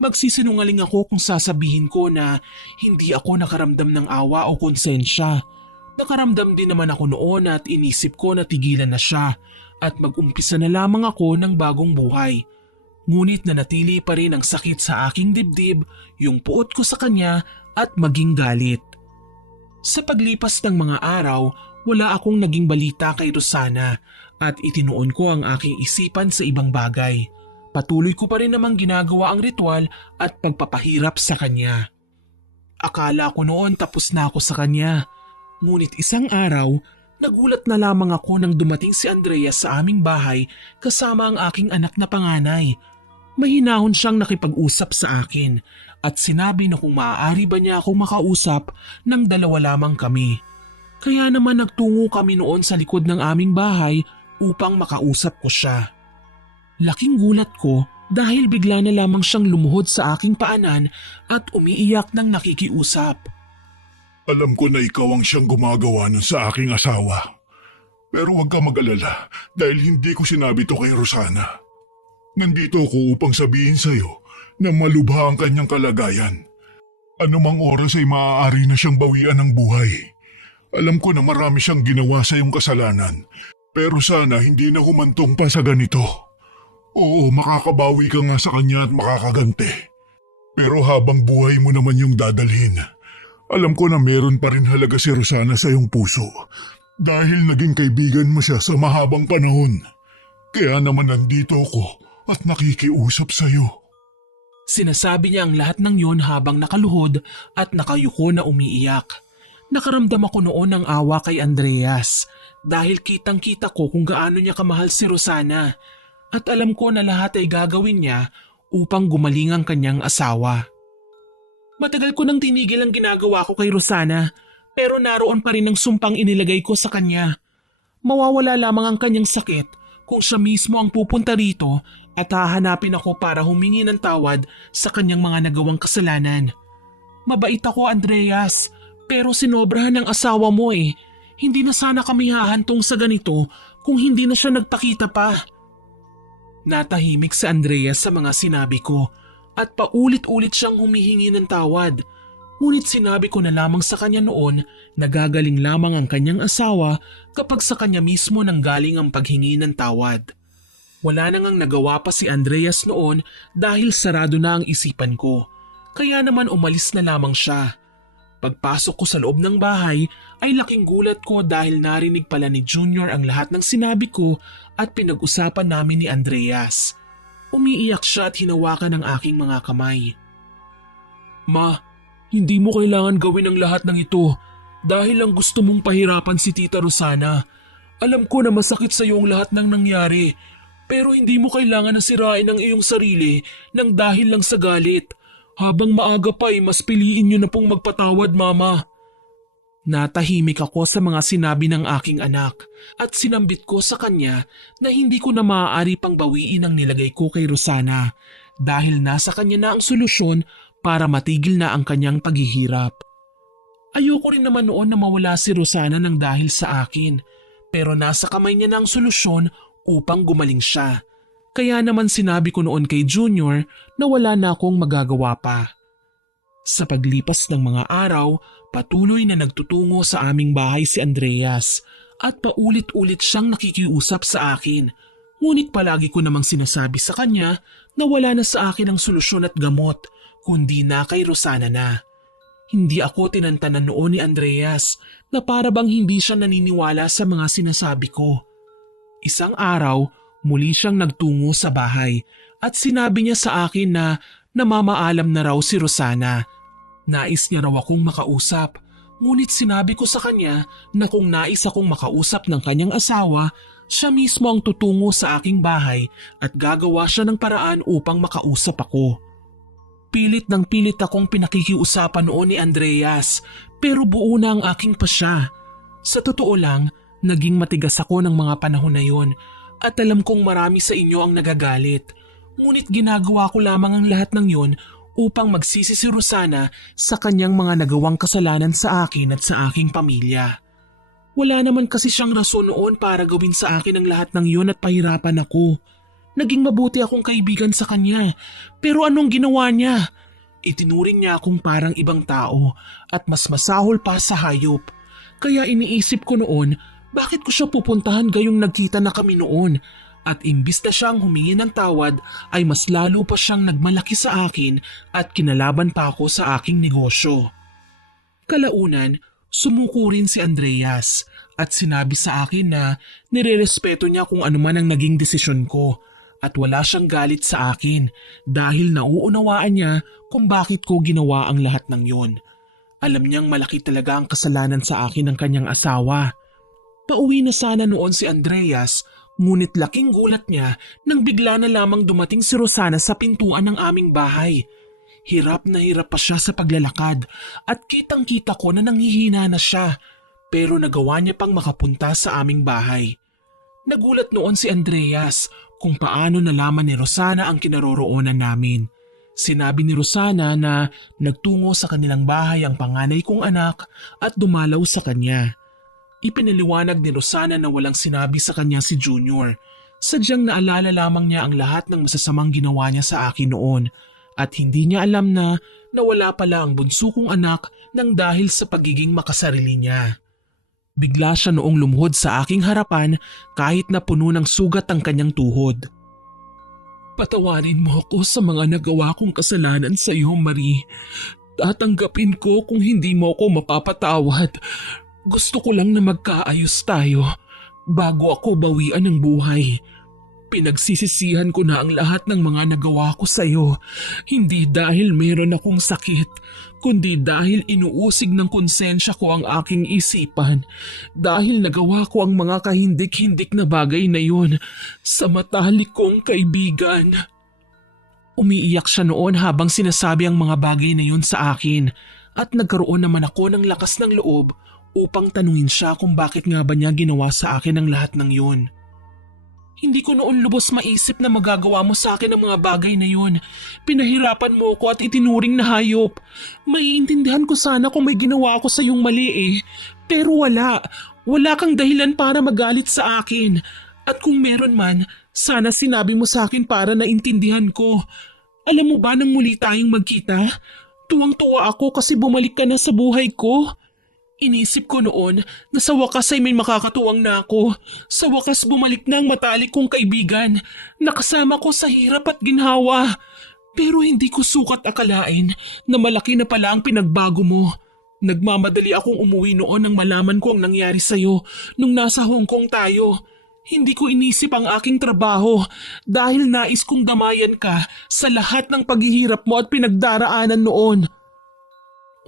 Magsisinungaling ako kung sasabihin ko na hindi ako nakaramdam ng awa o konsensya. Nakaramdam din naman ako noon at inisip ko na tigilan na siya at mag-umpisa na lamang ako ng bagong buhay. Ngunit nanatili pa rin ang sakit sa aking dibdib, yung puot ko sa kanya at maging galit. Sa paglipas ng mga araw, wala akong naging balita kay Rosana at itinuon ko ang aking isipan sa ibang bagay. Patuloy ko pa rin namang ginagawa ang ritual at pagpapahirap sa kanya. Akala ko noon tapos na ako sa kanya. Ngunit isang araw, nagulat na lamang ako nang dumating si Andrea sa aming bahay kasama ang aking anak na panganay. Mahinahon siyang nakipag-usap sa akin at sinabi na kung maaari ba niya akong makausap ng 2 lamang kami. Kaya naman nagtungo kami noon sa likod ng aming bahay upang makausap ko siya. Laking gulat ko dahil bigla na lamang siyang lumuhod sa aking paanan at umiiyak ng nakikiusap. Alam ko na ikaw ang siyang gumagawa nun sa aking asawa. Pero huwag ka mag-alala dahil hindi ko sinabi to kay Rosana. Nandito ako upang sabihin sa'yo na malubha ang kanyang kalagayan. Anumang oras ay maaari na siyang bawian ng buhay. Alam ko na marami siyang ginawa sa iyong kasalanan, pero sana hindi na humantong pa sa ganito. Oo, makakabawi ka nga sa kanya at makakaganti. Pero habang buhay mo naman yung dadalhin, alam ko na meron pa rin halaga si Rosana sa iyong puso dahil naging kaibigan mo siya sa mahabang panahon. Kaya naman nandito ako at nakikiusap sa iyo. Sinasabi niya ang lahat ng yon habang nakaluhod at nakayuko na umiiyak. Nakaramdam ako noon ng awa kay Andreas dahil kitang-kita ko kung gaano niya kamahal si Rosana at alam ko na lahat ay gagawin niya upang gumaling ang kanyang asawa. Matagal ko nang tinigil ang ginagawa ko kay Rosana pero naroon pa rin ang sumpang inilagay ko sa kanya. Mawawala lamang ang kanyang sakit kung siya mismo ang pupunta rito at hahanapin ako para humingi ng tawad sa kanyang mga nagawang kasalanan. Mabait ako, Andreas, pero sinobrahan ng asawa mo eh. Hindi na sana kami hahantong sa ganito kung hindi na siya nagpakita pa. Natahimik si Andreas sa mga sinabi ko at paulit-ulit siyang humihingi ng tawad. Ngunit sinabi ko na lamang sa kanya noon na gagaling lamang ang kanyang asawa kapag sa kanya mismo nanggaling ang paghingi ng tawad. Wala nang nagawa pa si Andreas noon dahil sarado na ang isipan ko. Kaya naman umalis na lamang siya. Pagpasok ko sa loob ng bahay ay laking gulat ko dahil narinig pala ni Junior ang lahat ng sinabi ko at pinag-usapan namin ni Andreas. Umiiyak siya at hinawakan ang aking mga kamay. Ma, hindi mo kailangan gawin ang lahat ng ito dahil lang gusto mong pahirapan si Tita Rosana. Alam ko na masakit sa iyo ang lahat ng nangyari pero hindi mo kailangan na sirain ang iyong sarili nang dahil lang sa galit. Habang maaga pa ay mas piliin niyo na pong magpatawad, Mama. Natahimik ako sa mga sinabi ng aking anak at sinambit ko sa kanya na hindi ko na maaari pang bawiin ang nilagay ko kay Rosana dahil nasa kanya na ang solusyon para matigil na ang kanyang paghihirap. Ayoko rin naman noon na mawala si Rosana ng dahil sa akin pero nasa kamay niya na ang solusyon upang gumaling siya. Kaya naman sinabi ko noon kay Junior na wala na akong magagawa pa. Sa paglipas ng mga araw, patuloy na nagtutungo sa aming bahay si Andreas at paulit-ulit siyang nakikiusap sa akin. Ngunit palagi ko namang sinasabi sa kanya na wala na sa akin ang solusyon at gamot, kundi na kay Rosana na. Hindi ako tinantanan noon ni Andreas na para bang hindi siya naniniwala sa mga sinasabi ko. Isang araw, muli siyang nagtungo sa bahay at sinabi niya sa akin na namamaalam na raw si Rosana. Nais niya raw akong makausap, ngunit sinabi ko sa kanya na kung nais akong makausap ng kanyang asawa, siya mismo ang tutungo sa aking bahay at gagawa siya ng paraan upang makausap ako. Pilit ng pilit akong pinakikiusapan noon ni Andreas pero buo na ang aking pasya. Sa totoo lang, naging matigas ako ng mga panahon na yon. At alam kong marami sa inyo ang nagagalit. Ngunit ginagawa ko lamang ang lahat ng yon upang magsisi si Rosana sa kanyang mga nagawang kasalanan sa akin at sa aking pamilya. Wala naman kasi siyang rason noon para gawin sa akin ang lahat ng yon at pahirapan ako. Naging mabuti akong kaibigan sa kanya. Pero anong ginawa niya? Itinuring niya akong parang ibang tao at mas masahol pa sa hayop. Kaya iniisip ko noon, bakit ko siya pupuntahan gayong nagkita na kami noon? At imbis na siyang humingi ng tawad ay mas lalo pa siyang nagmalaki sa akin at kinalaban pa ako sa aking negosyo. Kalaunan, sumuko rin si Andreas at sinabi sa akin na nirerespeto niya kung ano man ang naging desisyon ko at wala siyang galit sa akin dahil nauunawaan niya kung bakit ko ginawa ang lahat ng yon. Alam niyang malaki talaga ang kasalanan sa akin ng kanyang asawa. Pauwi na sana noon si Andreas, ngunit laking gulat niya nang bigla na lamang dumating si Rosana sa pintuan ng aming bahay. Hirap na hirap pa siya sa paglalakad at kitang-kita ko na nanghihina na siya. pero nagawa niya pang makapunta sa aming bahay. Nagulat noon si Andreas kung paano nalaman ni Rosana ang kinaroroonan namin. Sinabi ni Rosana na nagtungo sa kanilang bahay ang panganay kong anak at dumalaw sa kanya. Ipinaliwanag ni Rosana na walang sinabi sa kanya si Junior. Sadyang naalala lamang niya ang lahat ng masasamang ginawa niya sa akin noon at hindi niya alam na nawala pala ang bunso kong anak nang dahil sa pagiging makasarili niya. Bigla siya noong lumuhod sa aking harapan kahit na puno ng sugat ang kanyang tuhod. Patawarin mo ako sa mga nagawa kong kasalanan sa iyo, Marie. Tatanggapin ko kung hindi mo ako mapapatawad. Gusto ko lang na magkaayos tayo bago ako bawian ng buhay. Pinagsisisihan ko na ang lahat ng mga nagawa ko sa iyo. Hindi dahil meron akong sakit, kundi dahil inuusig ng konsensya ko ang aking isipan. Dahil nagawa ko ang mga kahindik-hindik na bagay na yun sa matalik kong kaibigan. Umiiyak siya noon habang sinasabi ang mga bagay na yun sa akin at nagkaroon naman ako ng lakas ng loob upang tanungin siya kung bakit nga ba niya ginawa sa akin ang lahat ng yun. Hindi ko noon lubos maisip na magagawa mo sa akin ang mga bagay na yun. Pinahirapan mo ko at itinuring na hayop. Maiintindihan ko sana kung may ginawa ako sa iyong mali eh. Pero wala. Wala kang dahilan para magalit sa akin. At kung meron man, sana sinabi mo sa akin para naintindihan ko. Alam mo ba nang muli tayong magkita? Tuwang-tuwa ako kasi bumalik ka na sa buhay ko. Inisip ko noon na sa wakas ay may makakatuwang na ako. Sa wakas bumalik na ang matalik kong kaibigan. Nakasama ko sa hirap at ginhawa. Pero hindi ko sukat akalain na malaki na pala ang pinagbago mo. Nagmamadali akong umuwi noon nang malaman ko ang nangyari sa'yo nung nasa Hong Kong tayo. Hindi ko inisip ang aking trabaho dahil nais kong damayan ka sa lahat ng paghihirap mo at pinagdaraanan noon.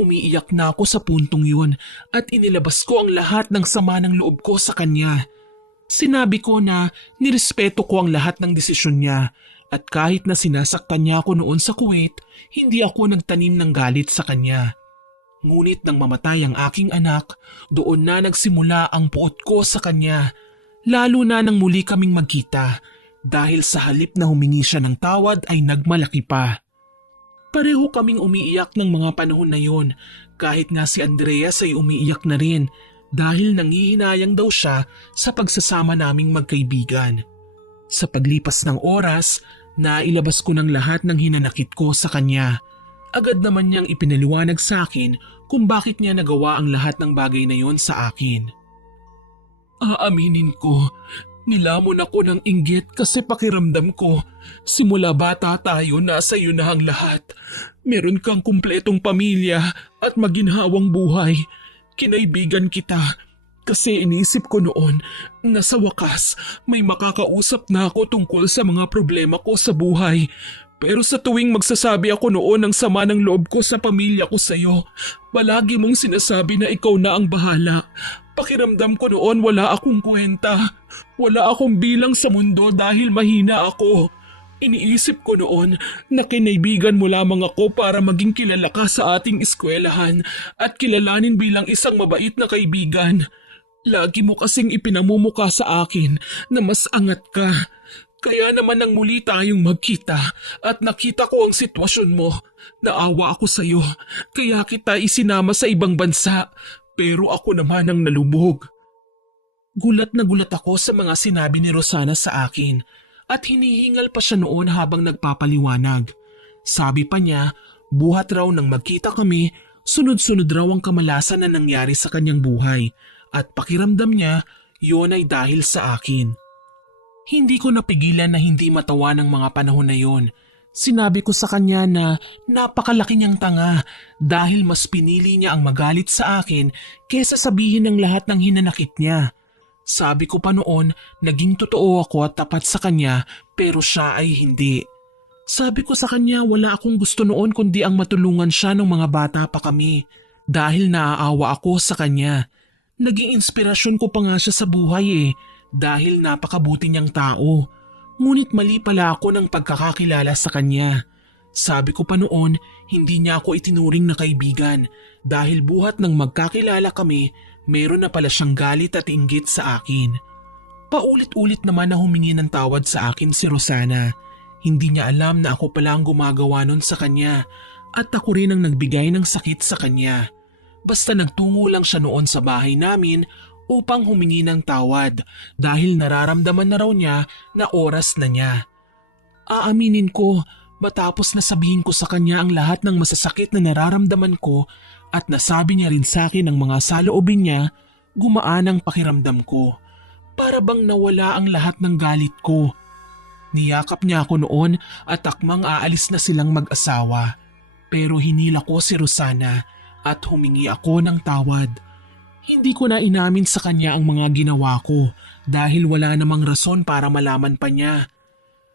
Umiiyak na ako sa puntong yun at inilabas ko ang lahat ng sama ng loob ko sa kanya. Sinabi ko na nirespeto ko ang lahat ng desisyon niya at kahit na sinasaktan niya ako noon sa Kuwait, hindi ako nagtanim ng galit sa kanya. Ngunit nang mamatay ang aking anak, doon na nagsimula ang puot ko sa kanya. Lalo na nang muli kaming magkita dahil sa halip na humingi siya ng tawad ay nagmalaki pa. Pareho kaming umiiyak ng mga panahon na yon kahit nga si Andreas ay umiiyak na rin dahil nangihinayang daw siya sa pagsasama naming magkaibigan. Sa paglipas ng oras, nailabas ko ng lahat ng hinanakit ko sa kanya. Agad naman niyang ipinaliwanag sa akin kung bakit niya nagawa ang lahat ng bagay na yon sa akin. Aaminin ko, nilamon ako ng inggit kasi pakiramdam ko, simula bata tayo nasa iyo na ang lahat. Meron kang kumpletong pamilya at maginhawang buhay. Kinaibigan kita kasi inisip ko noon na sa wakas may makakausap na ako tungkol sa mga problema ko sa buhay. Pero sa tuwing magsasabi ako noon ng sama ng loob ko sa pamilya ko sa iyo, palagi mong sinasabi na ikaw na ang bahala. Pakiramdam ko noon wala akong kwenta. Wala akong bilang sa mundo dahil mahina ako. Iniisip ko noon na kinaibigan mo lamang ako para maging kilala ka sa ating eskwelahan at kilalanin bilang isang mabait na kaibigan. Lagi mo kasing ipinamumuka sa akin na mas angat ka. Kaya naman nang muli tayong magkita at nakita ko ang sitwasyon mo, naawa ako sa iyo. Kaya kita isinama sa ibang bansa, pero ako naman ang nalubog. Gulat na gulat ako sa mga sinabi ni Rosana sa akin at hinihingal pa siya noon habang nagpapaliwanag. Sabi pa niya, buhat raw nang magkita kami, sunod-sunod raw ang kamalasan na nangyari sa kanyang buhay at pakiramdam niya yon ay dahil sa akin. Hindi ko napigilan na hindi matawa ng mga panahon na yon. Sinabi ko sa kanya na napakalaki niyang tanga dahil mas pinili niya ang magalit sa akin kesa sabihin ng lahat ng hinanakit niya. Sabi ko pa noon, naging totoo ako at tapat sa kanya pero siya ay hindi. Sabi ko sa kanya wala akong gusto noon kundi ang matulungan siya nung mga bata pa kami dahil naaawa ako sa kanya. Naging inspirasyon ko pa nga siya sa buhay dahil napakabuti niyang tao. Ngunit mali pala ako ng pagkakakilala sa kanya. Sabi ko pa noon, hindi niya ako itinuring na kaibigan dahil buhat ng magkakilala kami, meron na pala siyang galit at inggit sa akin. Paulit-ulit naman na humingi ng tawad sa akin si Rosana. Hindi niya alam na ako pala ang gumagawa nun sa kanya at ako rin ang nagbigay ng sakit sa kanya. Basta nagtungo lang siya noon sa bahay namin upang humingi ng tawad dahil nararamdaman na raw niya na oras na niya. Aaminin ko, matapos na sabihin ko sa kanya ang lahat ng masasakit na nararamdaman ko at nasabi niya rin sa akin ang mga saloobin niya, gumaan ang pakiramdam ko. Para bang nawala ang lahat ng galit ko. Niyakap niya ako noon at akmang aalis na silang mag-asawa. Pero hinila ko si Rosana at humingi ako ng tawad. Hindi ko na inamin sa kanya ang mga ginawa ko dahil wala namang rason para malaman pa niya.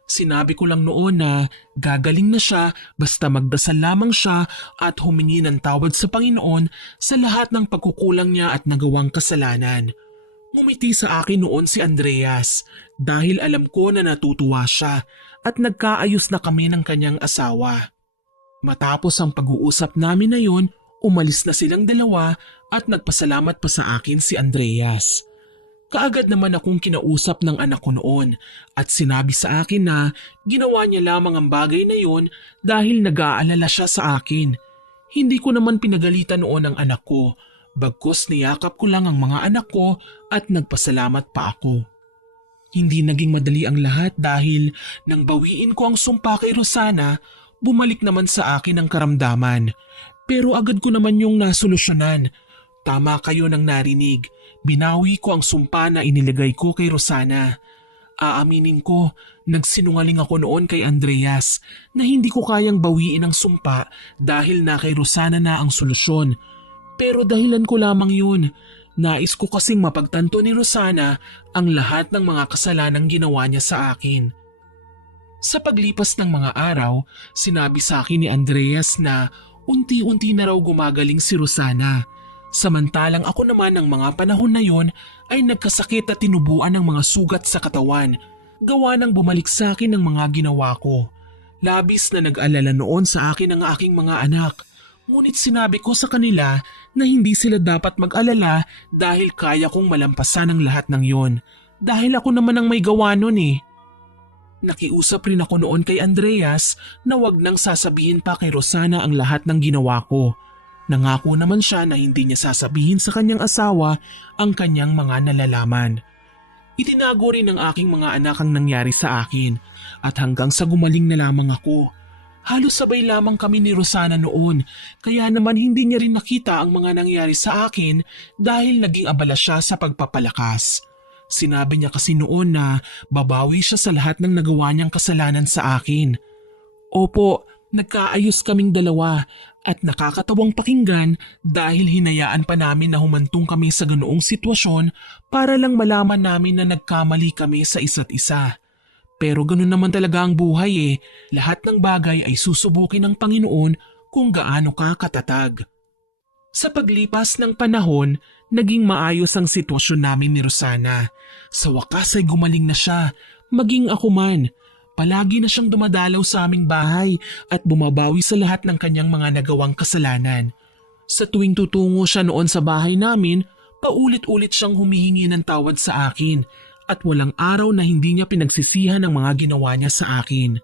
Sinabi ko lang noon na gagaling na siya basta magdasal lamang siya at humingi ng tawad sa Panginoon sa lahat ng pagkukulang niya at nagawang kasalanan. Ngumiti sa akin noon si Andreas dahil alam ko na natutuwa siya at nagkaayos na kami ng kanyang asawa. Matapos ang pag-uusap namin na yun, umalis na silang dalawa at nagpasalamat pa sa akin si Andreas. Kaagad naman akong kinausap ng anak ko noon at sinabi sa akin na ginawa niya lamang ang bagay na yun dahil nag-aalala siya sa akin. Hindi ko naman pinagalitan noon ang anak ko. Bagkus niyakap ko lang ang mga anak ko at nagpasalamat pa ako. Hindi naging madali ang lahat dahil nang bawiin ko ang sumpa kay Rosana, bumalik naman sa akin ang karamdaman. Pero agad ko naman yung nasolusyonan. Tama kayo nang narinig, binawi ko ang sumpa na inilagay ko kay Rosana. Aaminin ko, nagsinungaling ako noon kay Andreas na hindi ko kayang bawiin ang sumpa dahil na kay Rosana na ang solusyon. Pero dahilan ko lamang yun. Nais ko kasing mapagtanto ni Rosana ang lahat ng mga kasalanang ginawa niya sa akin. Sa paglipas ng mga araw, sinabi sa akin ni Andreas na unti-unti na raw gumagaling si Rosana. Samantalang ako naman ng mga panahon na yon ay nagkasakit at tinubuan ng mga sugat sa katawan. Gawa ng bumalik sa akin ng mga ginawa ko. Labis na nag-alala noon sa akin ang aking mga anak. Ngunit sinabi ko sa kanila na hindi sila dapat mag-alala dahil kaya kong malampasan ang lahat ng yon. Dahil ako naman ang may gawa nun eh. Nakiusap rin ako noon kay Andreas na wag nang sasabihin pa kay Rosana ang lahat ng ginawa ko. Nangako naman siya na hindi niya sasabihin sa kanyang asawa ang kanyang mga nalalaman. Itinago rin ng aking mga anak ang nangyari sa akin at hanggang sa gumaling na lamang ako. Halos sabay lamang kami ni Rosana noon kaya naman hindi niya rin nakita ang mga nangyari sa akin dahil naging abala siya sa pagpapalakas. Sinabi niya kasi noon na babawi siya sa lahat ng nagawa niyang kasalanan sa akin. Opo, nagkaayos kaming dalawa at nakakatawang pakinggan dahil hinayaan pa namin na humantong kami sa ganoong sitwasyon para lang malaman namin na nagkamali kami sa isa't isa. Pero ganun naman talaga ang buhay eh. Lahat ng bagay ay susubukin ng Panginoon kung gaano ka katatag. Sa paglipas ng panahon, naging maayos ang sitwasyon namin ni Rosana. Sa wakas ay gumaling na siya, maging ako man. Palagi na siyang dumadalaw sa aming bahay at bumabawi sa lahat ng kanyang mga nagawang kasalanan. Sa tuwing tutungo siya noon sa bahay namin, paulit-ulit siyang humihingi ng tawad sa akin. At walang araw na hindi niya pinagsisihan ang mga ginawa niya sa akin.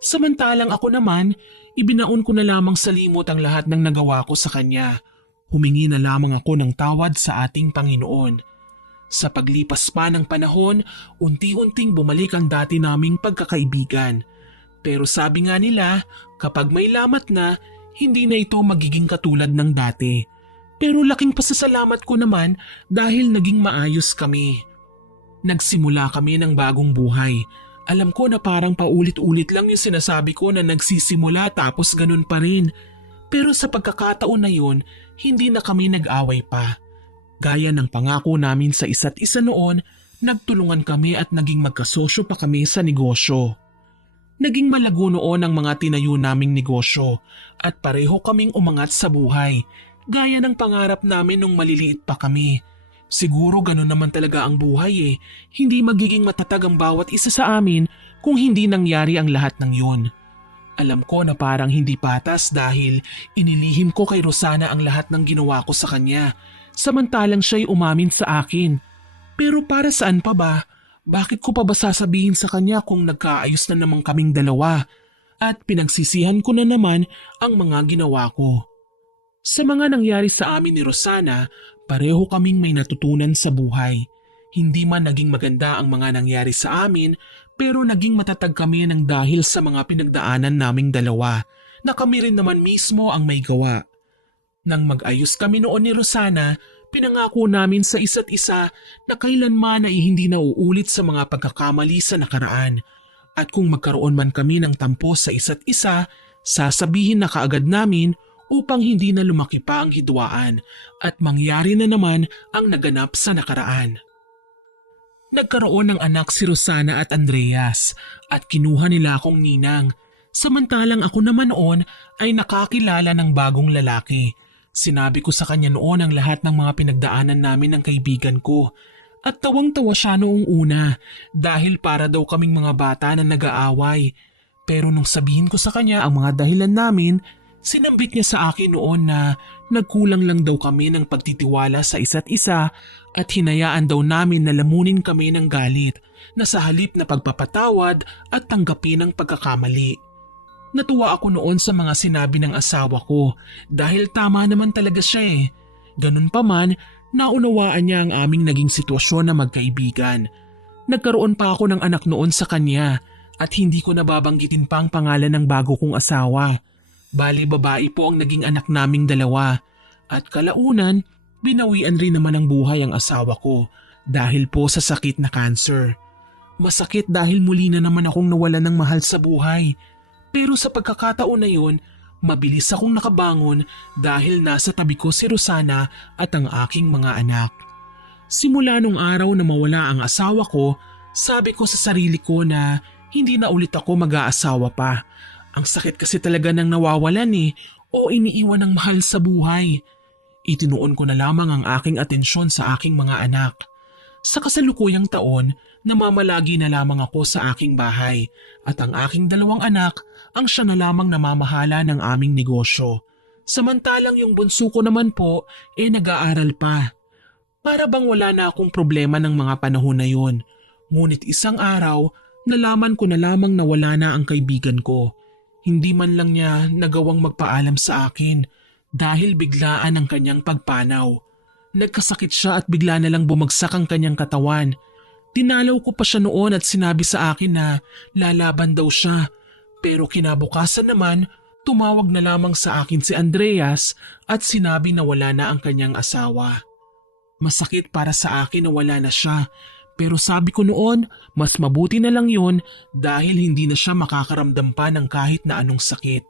Samantalang ako naman, ibinaon ko na lamang sa limot ang lahat ng nagawa ko sa kanya. Humingi na lamang ako ng tawad sa ating Panginoon. Sa paglipas pa ng panahon, unti-unting bumalik ang dati naming pagkakaibigan. Pero sabi nga nila, kapag may lamat na, hindi na ito magiging katulad ng dati. Pero laking pasasalamat ko naman dahil naging maayos kami. Nagsimula kami ng bagong buhay. Alam ko na parang paulit-ulit lang yung sinasabi ko na nagsisimula tapos ganun pa rin. Pero sa pagkakataon na yun, hindi na kami nag-away pa. Gaya ng pangako namin sa isa't isa noon, nagtulungan kami at naging magkasosyo pa kami sa negosyo. Naging malago noon ang mga tinayo naming negosyo at pareho kaming umangat sa buhay. Gaya ng pangarap namin nung maliliit pa kami. Siguro ganun naman talaga ang buhay eh. Hindi magiging matatag ang bawat isa sa amin kung hindi nangyari ang lahat ng yun. Alam ko na parang hindi patas dahil inilihim ko kay Rosana ang lahat ng ginawa ko sa kanya. samantalang siya'y umamin sa akin. Pero para saan pa ba? Bakit ko pa ba sasabihin sa kanya kung nagkaayos na naman kaming dalawa at pinagsisihan ko na naman ang mga ginawa ko? Sa mga nangyari sa amin ni Rosana, pareho kaming may natutunan sa buhay. Hindi man naging maganda ang mga nangyari sa amin, pero naging matatag kami ng dahil sa mga pinagdaanan naming dalawa na kami rin naman mismo ang may gawa. Nang mag-ayos kami noon ni Rosana, pinangako namin sa isa't isa na kailanman ay hindi na uulit sa mga pagkakamali sa nakaraan. At kung magkaroon man kami ng tampo sa isa't isa, sasabihin na kaagad namin upang hindi na lumaki pa ang hidwaan at mangyari na naman ang naganap sa nakaraan. Nagkaroon ng anak si Rosana at Andreas at kinuha nila akong ninang. Samantalang ako naman noon ay nakakilala ng bagong lalaki. Sinabi ko sa kanya noon ang lahat ng mga pinagdaanan namin ng kaibigan ko. At tawang-tawa siya noong una dahil para daw kaming mga bata na nag-aaway. Pero nung sabihin ko sa kanya ang mga dahilan namin, sinambit niya sa akin noon na nagkulang lang daw kami ng pagtitiwala sa isa't isa at hinayaan daw namin na lamunin kami ng galit na sa halip na pagpapatawad at tanggapin ang pagkakamali. Natuwa ako noon sa mga sinabi ng asawa ko dahil tama naman talaga siya eh. Ganun pa man, naunawaan niya ang aming naging sitwasyon na magkaibigan. Nagkaroon pa ako ng anak noon sa kanya at hindi ko nababanggitin pa ang pangalan ng bago kong asawa. Bali babae po ang naging anak naming dalawa at kalaunan binawian rin naman ng buhay ang asawa ko dahil po sa sakit na cancer. Masakit dahil muli na naman akong nawalan ng mahal sa buhay. Pero sa pagkakataon na yun, mabilis akong nakabangon dahil nasa tabi ko si Rosana at ang aking mga anak. Simula nung araw na mawala ang asawa ko, sabi ko sa sarili ko na hindi na ulit ako mag-aasawa pa. Ang sakit kasi talaga ng nawawalan o iniiwan ng mahal sa buhay. Itinuon ko na lamang ang aking atensyon sa aking mga anak. Sa kasalukuyang taon, namamalagi na lamang ako sa aking bahay at ang aking dalawang anak ang siya na lamang namamahala ng aming negosyo. Samantalang yung bunso ko naman po nag-aaral pa. Para bang wala na akong problema ng mga panahon na yun. Ngunit isang araw, nalaman ko na lamang na wala na ang kaibigan ko. Hindi man lang niya nagawang magpaalam sa akin dahil biglaan ang kanyang pagpanaw. Nagkasakit siya at bigla na lang bumagsak ang kanyang katawan. Dinalaw ko pa siya noon at sinabi sa akin na lalaban daw siya. Pero kinabukasan naman, tumawag na lamang sa akin si Andreas at sinabi na wala na ang kanyang asawa. Masakit para sa akin na wala na siya. Pero sabi ko noon, mas mabuti na lang yun dahil hindi na siya makakaramdam pa ng kahit na anong sakit.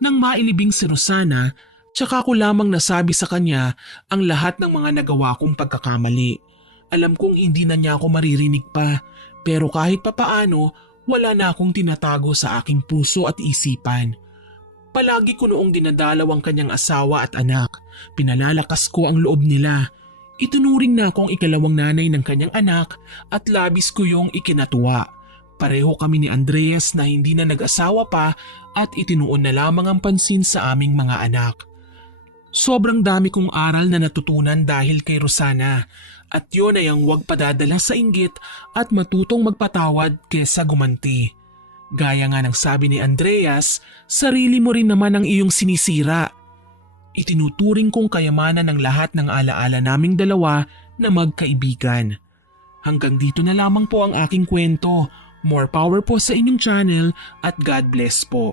Nang mailibing si Rosana, tsaka ko lamang nasabi sa kanya ang lahat ng mga nagawa kong pagkakamali. Alam kong hindi na niya ako maririnig pa, pero kahit papaano, wala na akong tinatago sa aking puso at isipan. Palagi ko noong dinadalaw ang kanyang asawa at anak. Pinalalakas ko ang loob nila. Itunuring na akong ikalawang nanay ng kanyang anak at labis ko yung ikinatuwa. Pareho kami ni Andreas na hindi na nag-asawa pa at itinuon na lamang ang pansin sa aming mga anak. Sobrang dami kong aral na natutunan dahil kay Rosana at yun ay ang huwag padadala sa inggit at matutong magpatawad kesa gumanti. Gaya nga ng sabi ni Andreas, sarili mo rin naman ang iyong sinisira. Itinuturing kong kayamanan ng lahat ng alaala naming dalawa na magkaibigan. Hanggang dito na lamang po ang aking kwento. More power po sa inyong channel at God bless po.